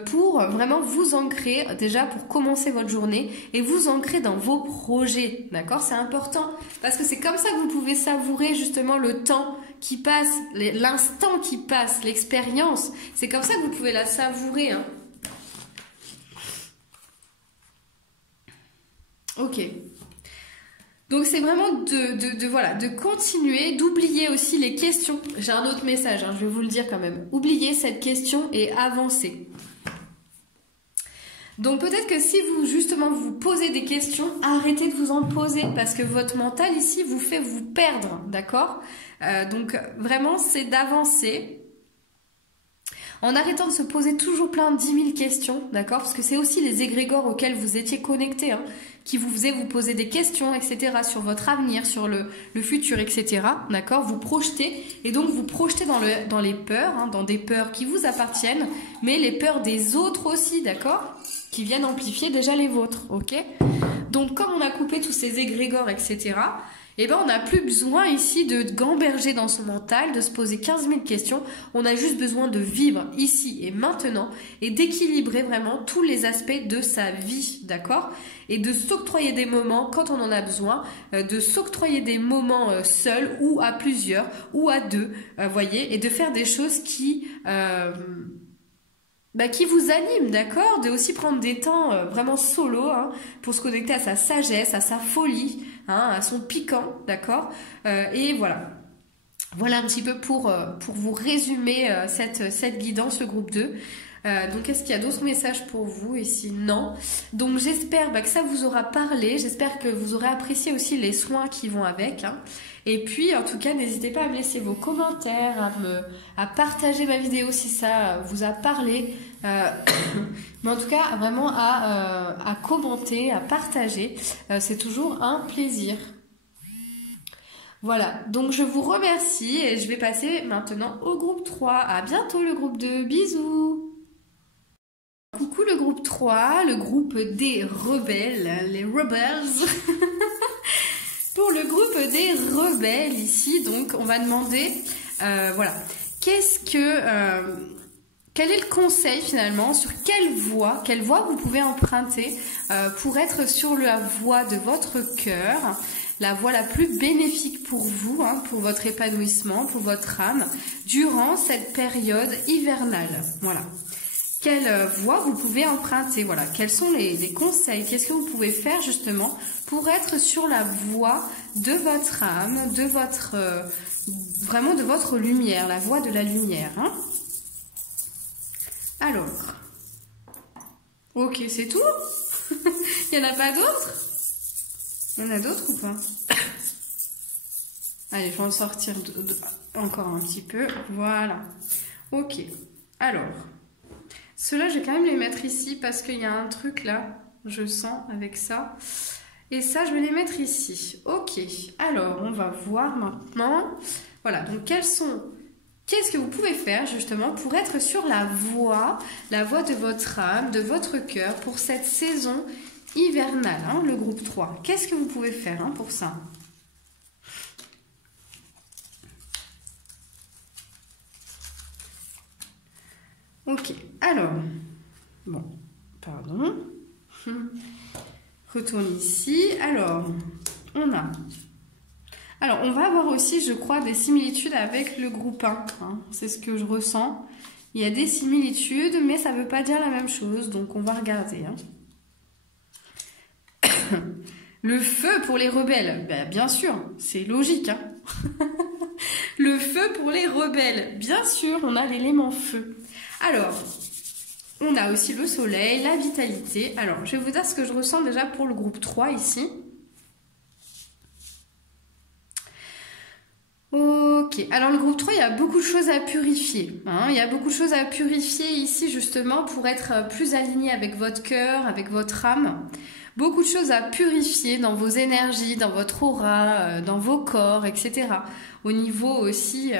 pour vraiment vous ancrer, déjà pour commencer votre journée et vous ancrer dans vos projets, d'accord? C'est important parce que c'est comme ça que vous pouvez savourer justement le temps qui passe, l'instant qui passe, l'expérience. C'est comme ça que vous pouvez la savourer. Ok. Donc c'est vraiment de continuer, d'oublier aussi les questions. J'ai un autre message, je vais vous le dire quand même. Oubliez cette question et avancez. Donc peut-être que si vous justement vous posez des questions, arrêtez de vous en poser parce que votre mental ici vous fait vous perdre, d'accord? Donc vraiment c'est d'avancer. En arrêtant de se poser toujours plein de 10 000 questions, d'accord? Parce que c'est aussi les égrégores auxquels vous étiez connectés, qui vous faisaient vous poser des questions, etc., sur votre avenir, sur le futur, etc., d'accord? Vous projetez, et donc vous projetez dans les peurs, dans des peurs qui vous appartiennent, mais les peurs des autres aussi, d'accord? Qui viennent amplifier déjà les vôtres, ok? Donc comme on a coupé tous ces égrégores, etc., eh ben on n'a plus besoin ici de gamberger dans son mental, de se poser 15 000 questions. On a juste besoin de vivre ici et maintenant et d'équilibrer vraiment tous les aspects de sa vie, d'accord? Et de s'octroyer des moments quand on en a besoin, de s'octroyer des moments seuls ou à plusieurs ou à deux, voyez, et de faire des choses qui vous animent, d'accord? De aussi prendre des temps vraiment solo pour se connecter à sa sagesse, à sa folie, à son piquant, d'accord? Et voilà. Voilà un petit peu pour vous résumer cette guidance, le groupe 2. Donc est-ce qu'il y a d'autres messages pour vous ici? Non. Donc j'espère que ça vous aura parlé, j'espère que vous aurez apprécié aussi les soins qui vont avec. Et puis en tout cas n'hésitez pas à me laisser vos commentaires, à partager ma vidéo si ça vous a parlé. Mais en tout cas vraiment à commenter, à partager, c'est toujours un plaisir. Voilà, donc je vous remercie et je vais passer maintenant au groupe 3. À bientôt le groupe 2, bisous. Coucou le groupe 3, le groupe des rebelles, les rebels. Pour le groupe des rebelles ici, donc on va demander, voilà, quel est le conseil finalement sur quelle voie vous pouvez emprunter pour être sur la voie de votre cœur, la voie la plus bénéfique pour vous, pour votre épanouissement, pour votre âme, durant cette période hivernale. Voilà. Quelle voie vous pouvez emprunter, voilà. Quels sont les conseils, qu'est-ce que vous pouvez faire justement pour être sur la voie de votre âme, de votre, vraiment de votre lumière, la voie de la lumière. Alors, ok, c'est tout? Il n'y en a pas d'autres? Il y en a d'autres ou pas? Allez, je vais en sortir encore un petit peu. Voilà. Ok. Alors, ceux-là, je vais quand même les mettre ici parce qu'il y a un truc là, je sens avec ça. Et ça, je vais les mettre ici. Ok. Alors, on va voir maintenant. Voilà. Donc, qu'est-ce que vous pouvez faire justement pour être sur la voie de votre âme, de votre cœur pour cette saison hivernale, le groupe 3. Qu'est-ce que vous pouvez faire pour ça? Ok, alors, bon, pardon. Retourne ici. Alors, on va avoir aussi, je crois, des similitudes avec le groupe 1. C'est ce que je ressens. Il y a des similitudes, mais ça ne veut pas dire la même chose. Donc, on va regarder. Le feu pour les rebelles. Bien sûr, c'est logique. Le feu pour les rebelles. Bien sûr, on a l'élément feu. Alors, on a aussi le soleil, la vitalité. Alors, je vais vous dire ce que je ressens déjà pour le groupe 3 ici. Ok, Ok, alors le groupe 3, il y a beaucoup de choses à purifier. Hein. Il y a beaucoup de choses à purifier ici justement pour être plus aligné avec votre cœur, avec votre âme. Beaucoup de choses à purifier dans vos énergies, dans votre aura, dans vos corps, etc. Au niveau aussi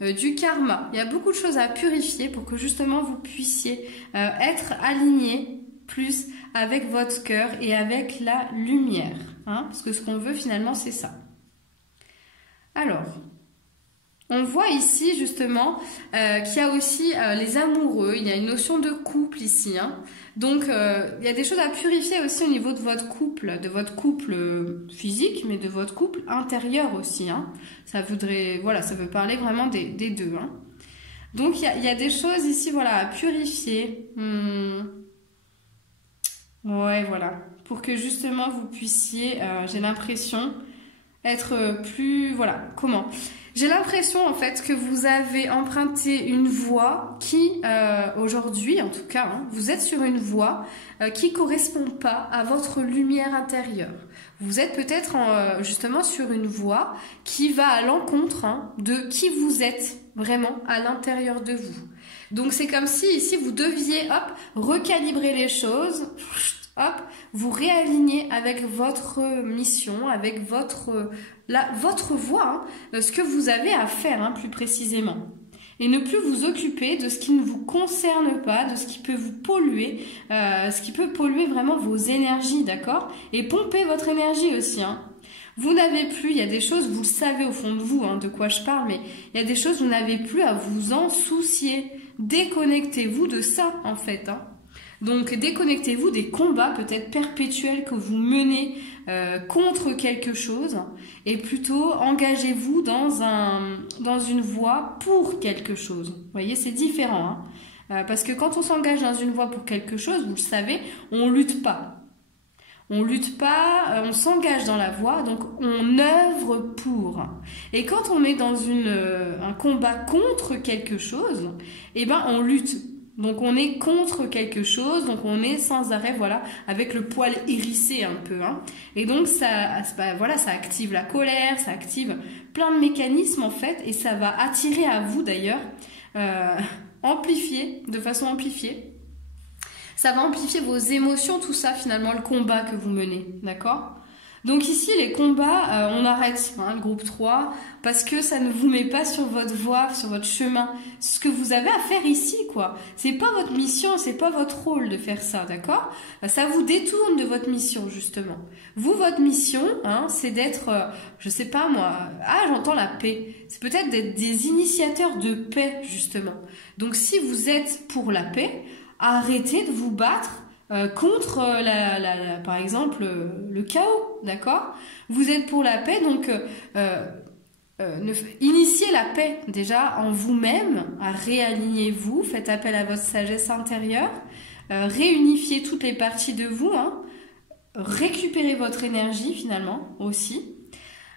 du karma. Il y a beaucoup de choses à purifier pour que justement vous puissiez être aligné plus avec votre cœur et avec la lumière. Hein. Parce que ce qu'on veut finalement, c'est ça. Alors... on voit ici justement qu'il y a aussi les amoureux, il y a une notion de couple ici. Hein. Donc il y a des choses à purifier aussi au niveau de votre couple physique, mais de votre couple intérieur aussi. Hein. Ça voudrait, voilà, ça veut parler vraiment des deux. Hein. Donc il y a des choses ici, voilà, à purifier. Ouais, voilà, pour que justement vous puissiez, j'ai l'impression, être plus, voilà, comment ? J'ai l'impression en fait que vous avez emprunté une voie qui, aujourd'hui en tout cas, hein, vous êtes sur une voie qui correspond pas à votre lumière intérieure. Vous êtes peut-être justement sur une voie qui va à l'encontre de qui vous êtes vraiment à l'intérieur de vous. Donc c'est comme si ici vous deviez recalibrer les choses, vous réaligner avec votre mission, avec votre voie, ce que vous avez à faire plus précisément. Et ne plus vous occuper de ce qui ne vous concerne pas, de ce qui peut vous polluer, ce qui peut polluer vraiment vos énergies, d'accord ? Et pomper votre énergie aussi. Vous n'avez plus, il y a des choses, vous le savez au fond de vous de quoi je parle, mais il y a des choses, vous n'avez plus à vous en soucier. Déconnectez-vous de ça en fait. Donc déconnectez-vous des combats peut-être perpétuels que vous menez contre quelque chose et plutôt engagez-vous dans une voie pour quelque chose. Vous voyez, c'est différent. Parce que quand on s'engage dans une voie pour quelque chose, vous le savez, on lutte pas. On lutte pas, on s'engage dans la voie, donc on œuvre pour. Et quand on est dans un combat contre quelque chose, on lutte. Donc on est contre quelque chose, donc on est sans arrêt, voilà, avec le poil hérissé un peu. Et donc ça active la colère, ça active plein de mécanismes en fait, et ça va attirer à vous d'ailleurs, de façon amplifiée. Ça va amplifier vos émotions, tout ça finalement, le combat que vous menez, d'accord ? Donc ici, les combats, on arrête le groupe 3 parce que ça ne vous met pas sur votre voie, sur votre chemin. Ce que vous avez à faire ici, quoi. C'est pas votre mission, c'est pas votre rôle de faire ça, d'accord ? Ça vous détourne de votre mission, justement. Vous, votre mission, c'est d'être, je sais pas moi, j'entends la paix. C'est peut-être d'être des initiateurs de paix, justement. Donc si vous êtes pour la paix, arrêtez de vous battre contre par exemple le chaos, d'accord ? Vous êtes pour la paix, donc initiez la paix déjà en vous-même, réalignez-vous, faites appel à votre sagesse intérieure, réunifiez toutes les parties de vous, récupérez votre énergie finalement aussi.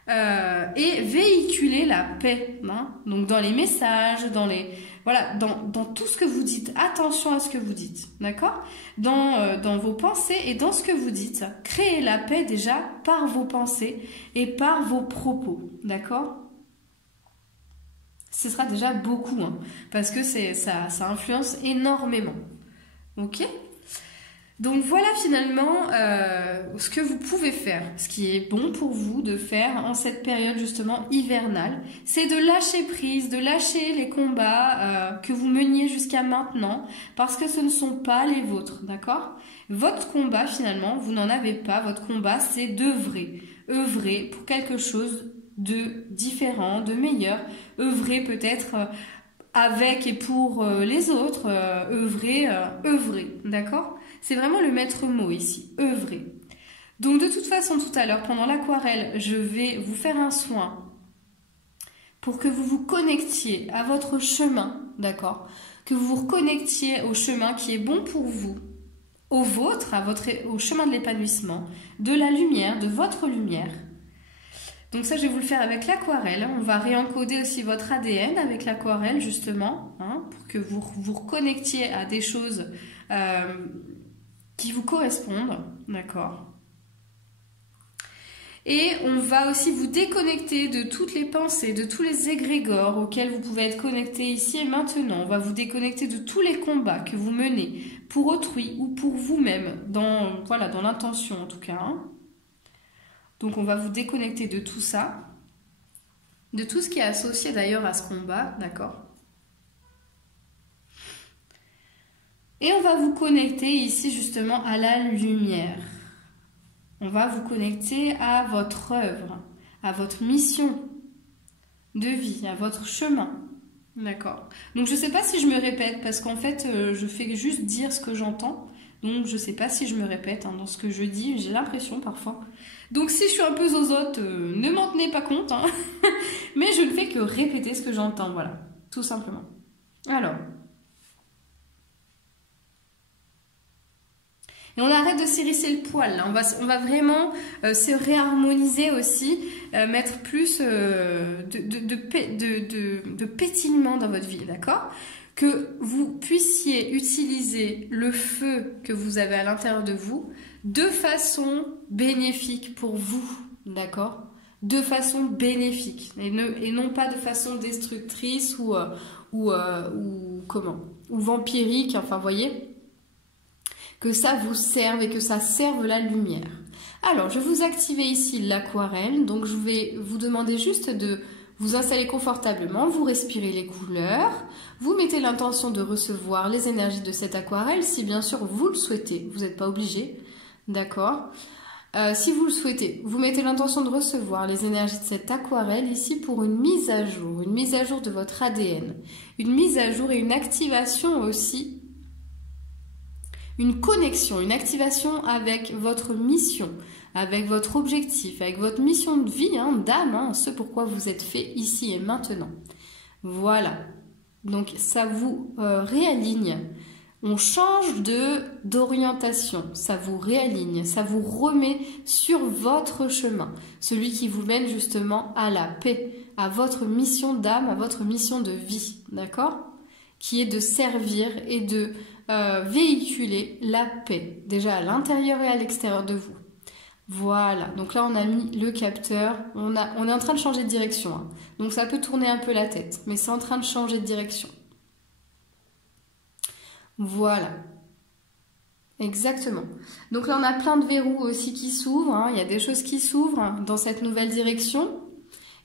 Et véhiculez la paix, donc dans les messages, dans tout ce que vous dites, attention à ce que vous dites, d'accord ? Dans vos pensées et dans ce que vous dites, créez la paix déjà par vos pensées et par vos propos, d'accord ? Ce sera déjà beaucoup, parce que ça influence énormément, ok ? Donc voilà finalement ce que vous pouvez faire, ce qui est bon pour vous de faire en cette période justement hivernale, c'est de lâcher prise, de lâcher les combats que vous meniez jusqu'à maintenant, parce que ce ne sont pas les vôtres, d'accord ? Votre combat finalement, vous n'en avez pas, votre combat c'est d'œuvrer, œuvrer pour quelque chose de différent, de meilleur, œuvrer peut-être avec et pour les autres, œuvrer, d'accord ? C'est vraiment le maître mot ici, œuvrer. Donc de toute façon, tout à l'heure, pendant l'aquarelle, je vais vous faire un soin pour que vous vous connectiez à votre chemin, d'accord ? Que vous vous reconnectiez au chemin qui est bon pour vous, au vôtre, au chemin de l'épanouissement, de la lumière, de votre lumière. Donc ça, je vais vous le faire avec l'aquarelle. On va réencoder aussi votre ADN avec l'aquarelle, justement, pour que vous vous reconnectiez à des choses qui vous correspondent, d'accord ? Et on va aussi vous déconnecter de toutes les pensées, de tous les égrégores auxquels vous pouvez être connecté ici et maintenant. On va vous déconnecter de tous les combats que vous menez pour autrui ou pour vous-même, dans l'intention en tout cas. Hein. Donc on va vous déconnecter de tout ça, de tout ce qui est associé d'ailleurs à ce combat, d'accord? Et on va vous connecter ici justement à la lumière. On va vous connecter à votre œuvre, à votre mission de vie, à votre chemin. D'accord. Donc je ne sais pas si je me répète, parce qu'en fait, je fais juste dire ce que j'entends. Donc je ne sais pas si je me répète dans ce que je dis, j'ai l'impression parfois. Donc si je suis un peu zozote, ne m'en tenez pas compte. Hein. Mais je ne fais que répéter ce que j'entends, voilà. Tout simplement. Alors... Et on arrête de s'hérisser le poil, là. On va vraiment se réharmoniser aussi, mettre plus de pétillement dans votre vie, d'accord? Que vous puissiez utiliser le feu que vous avez à l'intérieur de vous de façon bénéfique pour vous, d'accord? De façon bénéfique et non pas de façon destructrice ou vampirique, enfin, vous voyez? Que ça vous serve et que ça serve la lumière. Alors, je vais vous activer ici l'aquarelle. Donc, je vais vous demander juste de vous installer confortablement. Vous respirez les couleurs. Vous mettez l'intention de recevoir les énergies de cette aquarelle. Si bien sûr vous le souhaitez, vous n'êtes pas obligé. D'accord ? Si vous le souhaitez, vous mettez l'intention de recevoir les énergies de cette aquarelle ici pour une mise à jour de votre ADN. Une mise à jour et une activation aussi. Une connexion, une activation avec votre mission, avec votre objectif, avec votre mission de vie, hein, d'âme, hein, ce pourquoi vous êtes fait ici et maintenant. Voilà. Donc ça vous réaligne. On change d'orientation, ça vous réaligne, ça vous remet sur votre chemin, celui qui vous mène justement à la paix, à votre mission d'âme, à votre mission de vie, d'accord ? Qui est de servir et de véhiculer la paix, déjà à l'intérieur et à l'extérieur de vous. Voilà, donc là on a mis le capteur, on est en train de changer de direction, hein. Donc ça peut tourner un peu la tête, mais c'est en train de changer de direction. Voilà, exactement. Donc là on a plein de verrous aussi qui s'ouvrent, hein. Il y a des choses qui s'ouvrent dans cette nouvelle direction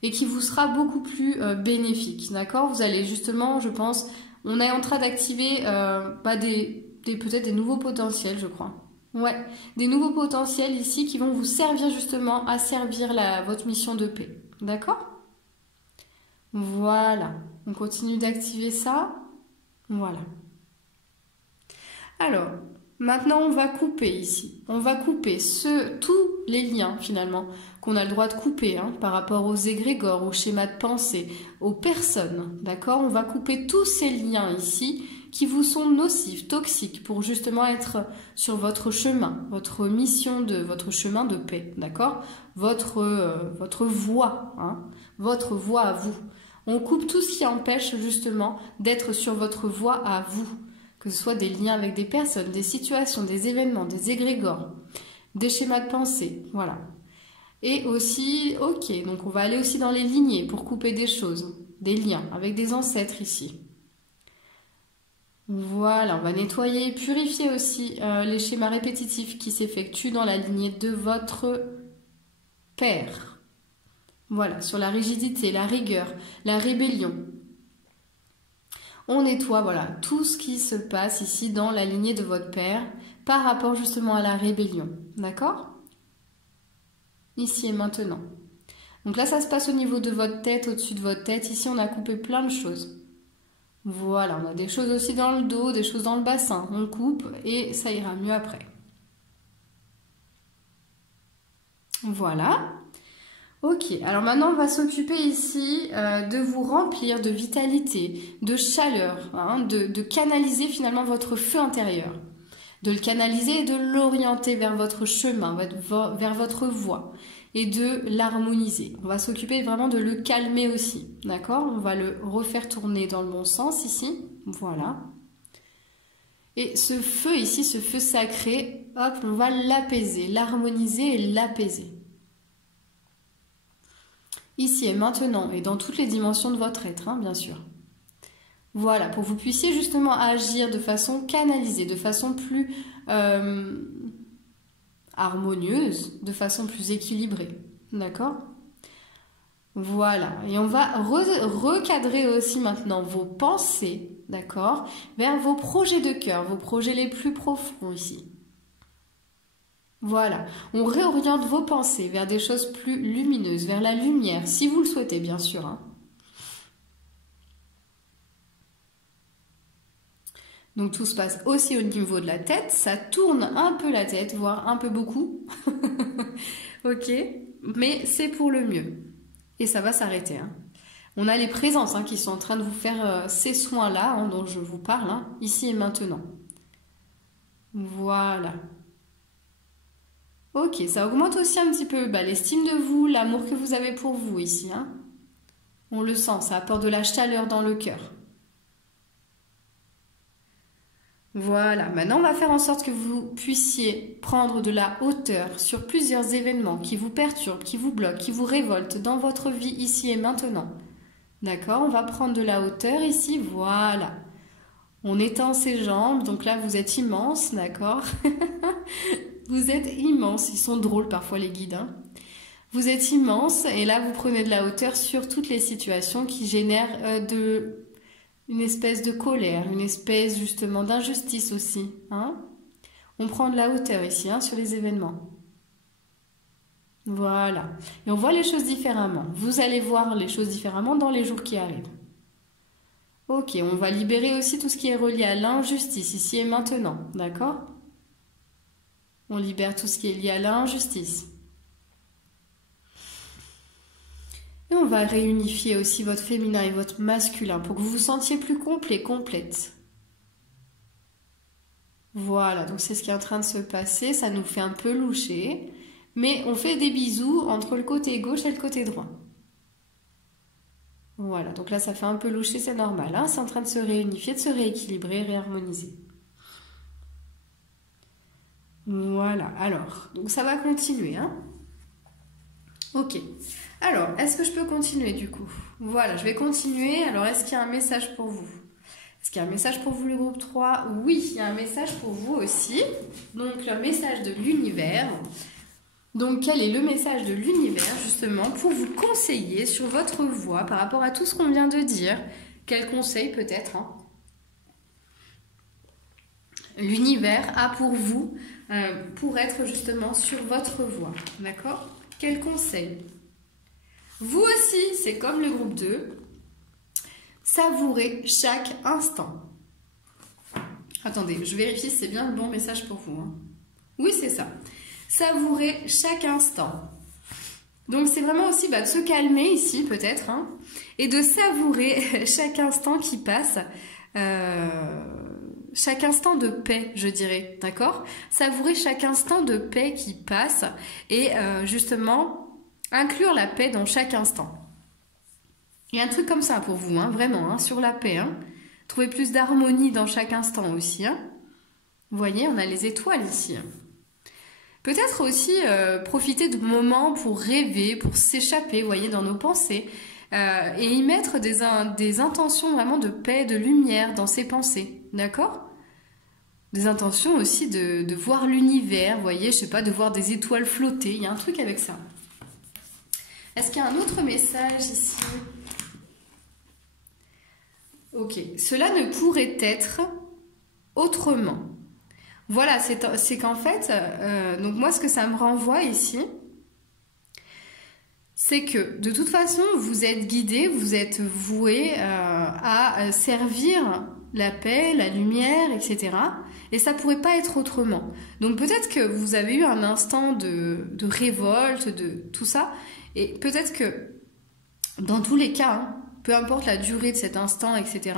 et qui vous sera beaucoup plus bénéfique, d'accord? Vous allez justement, je pense... On est en train d'activer peut-être des nouveaux potentiels, je crois. Ouais, des nouveaux potentiels ici qui vont vous servir justement à servir votre mission de paix. D'accord? Voilà. On continue d'activer ça. Voilà. Alors, maintenant on va couper ici. On va couper tous les liens finalement qu'on a le droit de couper hein, par rapport aux égrégores, aux schémas de pensée, aux personnes, d'accord? On va couper tous ces liens ici qui vous sont nocifs, toxiques, pour justement être sur votre chemin, votre mission votre chemin de paix, d'accord? Votre voie, hein, votre voie à vous. On coupe tout ce qui empêche justement d'être sur votre voie à vous, que ce soit des liens avec des personnes, des situations, des événements, des égrégores, des schémas de pensée, voilà. Et aussi, ok, donc on va aller aussi dans les lignées pour couper des choses, des liens avec des ancêtres ici. Voilà, on va nettoyer et purifier aussi les schémas répétitifs qui s'effectuent dans la lignée de votre père. Voilà, sur la rigidité, la rigueur, la rébellion. On nettoie, voilà, tout ce qui se passe ici dans la lignée de votre père par rapport justement à la rébellion, d'accord ? Ici et maintenant. Donc là, ça se passe au niveau de votre tête, au-dessus de votre tête. Ici, on a coupé plein de choses. Voilà, on a des choses aussi dans le dos, des choses dans le bassin. On coupe et ça ira mieux après. Voilà. Ok, alors maintenant, on va s'occuper ici de vous remplir de vitalité, de chaleur, hein, de canaliser finalement votre feu intérieur. De le canaliser et de l'orienter vers votre chemin, vers votre voie et de l'harmoniser. On va s'occuper vraiment de le calmer aussi, d'accord? On va le refaire tourner dans le bon sens ici, voilà. Et ce feu ici, ce feu sacré, hop, on va l'apaiser, l'harmoniser et l'apaiser. ici et maintenant, et dans toutes les dimensions de votre être, hein, bien sûr. Voilà, pour que vous puissiez justement agir de façon canalisée, de façon plus harmonieuse, de façon plus équilibrée. D'accord ? Voilà, et on va recadrer aussi maintenant vos pensées, d'accord, vers vos projets de cœur, vos projets les plus profonds ici. Voilà, on réoriente vos pensées vers des choses plus lumineuses, vers la lumière, si vous le souhaitez bien sûr. Hein. Donc tout se passe aussi au niveau de la tête, ça tourne un peu la tête, voire un peu beaucoup. Ok, mais c'est pour le mieux. Et ça va s'arrêter. Hein. On a les présences hein, qui sont en train de vous faire ces soins-là hein, dont je vous parle, hein, ici et maintenant. Voilà. Ok, ça augmente aussi un petit peu l'estime de vous, l'amour que vous avez pour vous ici. Hein. On le sent, ça apporte de la chaleur dans le cœur. Voilà, maintenant on va faire en sorte que vous puissiez prendre de la hauteur sur plusieurs événements qui vous perturbent, qui vous bloquent, qui vous révoltent dans votre vie ici et maintenant. D'accord? On va prendre de la hauteur ici, voilà. On étend ses jambes, donc là vous êtes immense, d'accord? Vous êtes immense, ils sont drôles parfois les guides. Hein. Vous êtes immense et là vous prenez de la hauteur sur toutes les situations qui génèrent une espèce de colère, une espèce justement d'injustice aussi. Hein. On prend de la hauteur ici hein, sur les événements. Voilà. Et on voit les choses différemment. Vous allez voir les choses différemment dans les jours qui arrivent. Ok, on va libérer aussi tout ce qui est relié à l'injustice ici et maintenant. D'accord? On libère tout ce qui est lié à l'injustice. Et on va réunifier aussi votre féminin et votre masculin pour que vous vous sentiez plus complet, complète. Voilà, donc c'est ce qui est en train de se passer. Ça nous fait un peu loucher. Mais on fait des bisous entre le côté gauche et le côté droit. Voilà, donc là ça fait un peu loucher, c'est normal. Hein, c'est en train de se réunifier, de se rééquilibrer, réharmoniser. Voilà, alors, donc ça va continuer. Hein. Ok. Alors, est-ce que je peux continuer du coup? Voilà, je vais continuer. Alors, est-ce qu'il y a un message pour vous? Est-ce qu'il y a un message pour vous le groupe 3? Oui, il y a un message pour vous aussi. Donc, le message de l'univers. Donc, quel est le message de l'univers justement pour vous conseiller sur votre voie par rapport à tout ce qu'on vient de dire? Quel conseil peut-être hein, l'univers a pour vous pour être justement sur votre voie? D'accord? Quel conseil? Vous aussi, c'est comme le groupe 2, savourez chaque instant. Attendez, je vérifie si c'est bien le bon message pour vous. Hein. Oui, c'est ça. Savourez chaque instant. Donc, c'est vraiment aussi de se calmer ici, peut-être, hein, et de savourer chaque instant qui passe, chaque instant de paix, je dirais, d'accord? Savourer chaque instant de paix qui passe et justement... inclure la paix dans chaque instant. Il y a un truc comme ça pour vous, hein, vraiment, hein, sur la paix. Hein. Trouvez plus d'harmonie dans chaque instant aussi. Hein. Vous voyez, on a les étoiles ici. Peut-être aussi profiter de moments pour rêver, pour s'échapper, vous voyez, dans nos pensées. Et y mettre des intentions vraiment de paix, de lumière dans ses pensées. D'accord? Des intentions aussi de voir l'univers, vous voyez, je sais pas, de voir des étoiles flotter. Il y a un truc avec ça. Est-ce qu'il y a un autre message ici? Ok. Cela ne pourrait être autrement. Voilà, c'est qu'en fait, donc moi ce que ça me renvoie ici, c'est que de toute façon, vous êtes guidé, vous êtes voué à servir la paix, la lumière, etc. Et ça pourrait pas être autrement. Donc peut-être que vous avez eu un instant de révolte, de tout ça, et peut-être que dans tous les cas, hein, peu importe la durée de cet instant, etc.,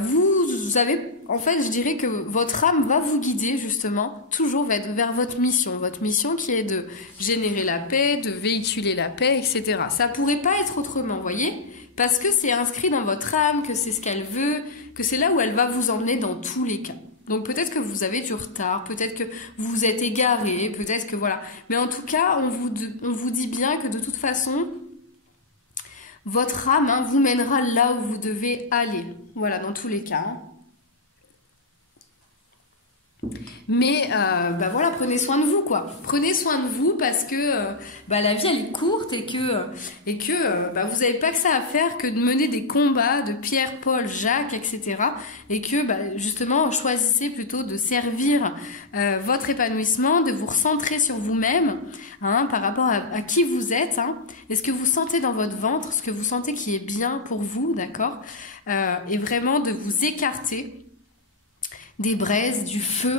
vous avez, en fait, je dirais que votre âme va vous guider justement toujours vers votre mission qui est de générer la paix, de véhiculer la paix, etc. Ça pourrait pas être autrement, vous voyez, parce que c'est inscrit dans votre âme, que c'est ce qu'elle veut, que c'est là où elle va vous emmener dans tous les cas. Donc peut-être que vous avez du retard, peut-être que vous vous êtes égaré, peut-être que voilà. Mais en tout cas, on vous dit bien que de toute façon, votre âme hein, vous mènera là où vous devez aller. Voilà, dans tous les cas. Hein. Mais bah voilà, prenez soin de vous quoi. Prenez soin de vous parce que bah, la vie elle est courte et que bah, vous n'avez pas que ça à faire que de mener des combats de Pierre, Paul, Jacques, etc. Et que bah, justement choisissez plutôt de servir votre épanouissement, de vous recentrer sur vous-même hein, par rapport à qui vous êtes. Hein, et ce que vous sentez dans votre ventre, ce que vous sentez qui est bien pour vous, d'accord et vraiment de vous écarter des braises, du feu,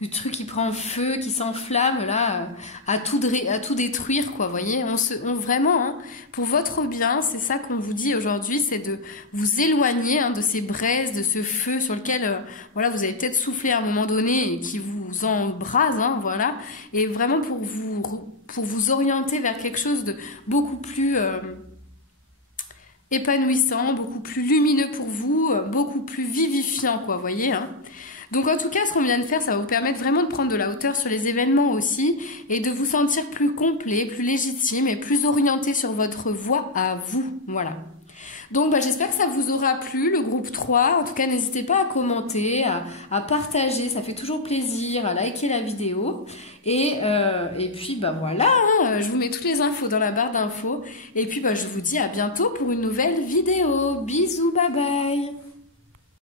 du truc qui prend feu, qui s'enflamme là, à tout détruire quoi, voyez. Vraiment, hein, pour votre bien, c'est ça qu'on vous dit aujourd'hui, c'est de vous éloigner hein, de ces braises, de ce feu sur lequel, voilà, vous avez peut-être soufflé à un moment donné et qui vous embrase, hein, voilà, et vraiment pour vous orienter vers quelque chose de beaucoup plus épanouissant, beaucoup plus lumineux pour vous, beaucoup plus vivifiant quoi, voyez hein. Donc en tout cas, ce qu'on vient de faire, ça va vous permettre vraiment de prendre de la hauteur sur les événements aussi et de vous sentir plus complet, plus légitime et plus orienté sur votre voie à vous, voilà. Donc bah, j'espère que ça vous aura plu, le groupe 3. En tout cas, n'hésitez pas à commenter, à partager, ça fait toujours plaisir, à liker la vidéo. Et puis bah voilà, hein, je vous mets toutes les infos dans la barre d'infos. Et puis bah, je vous dis à bientôt pour une nouvelle vidéo. Bisous, bye bye.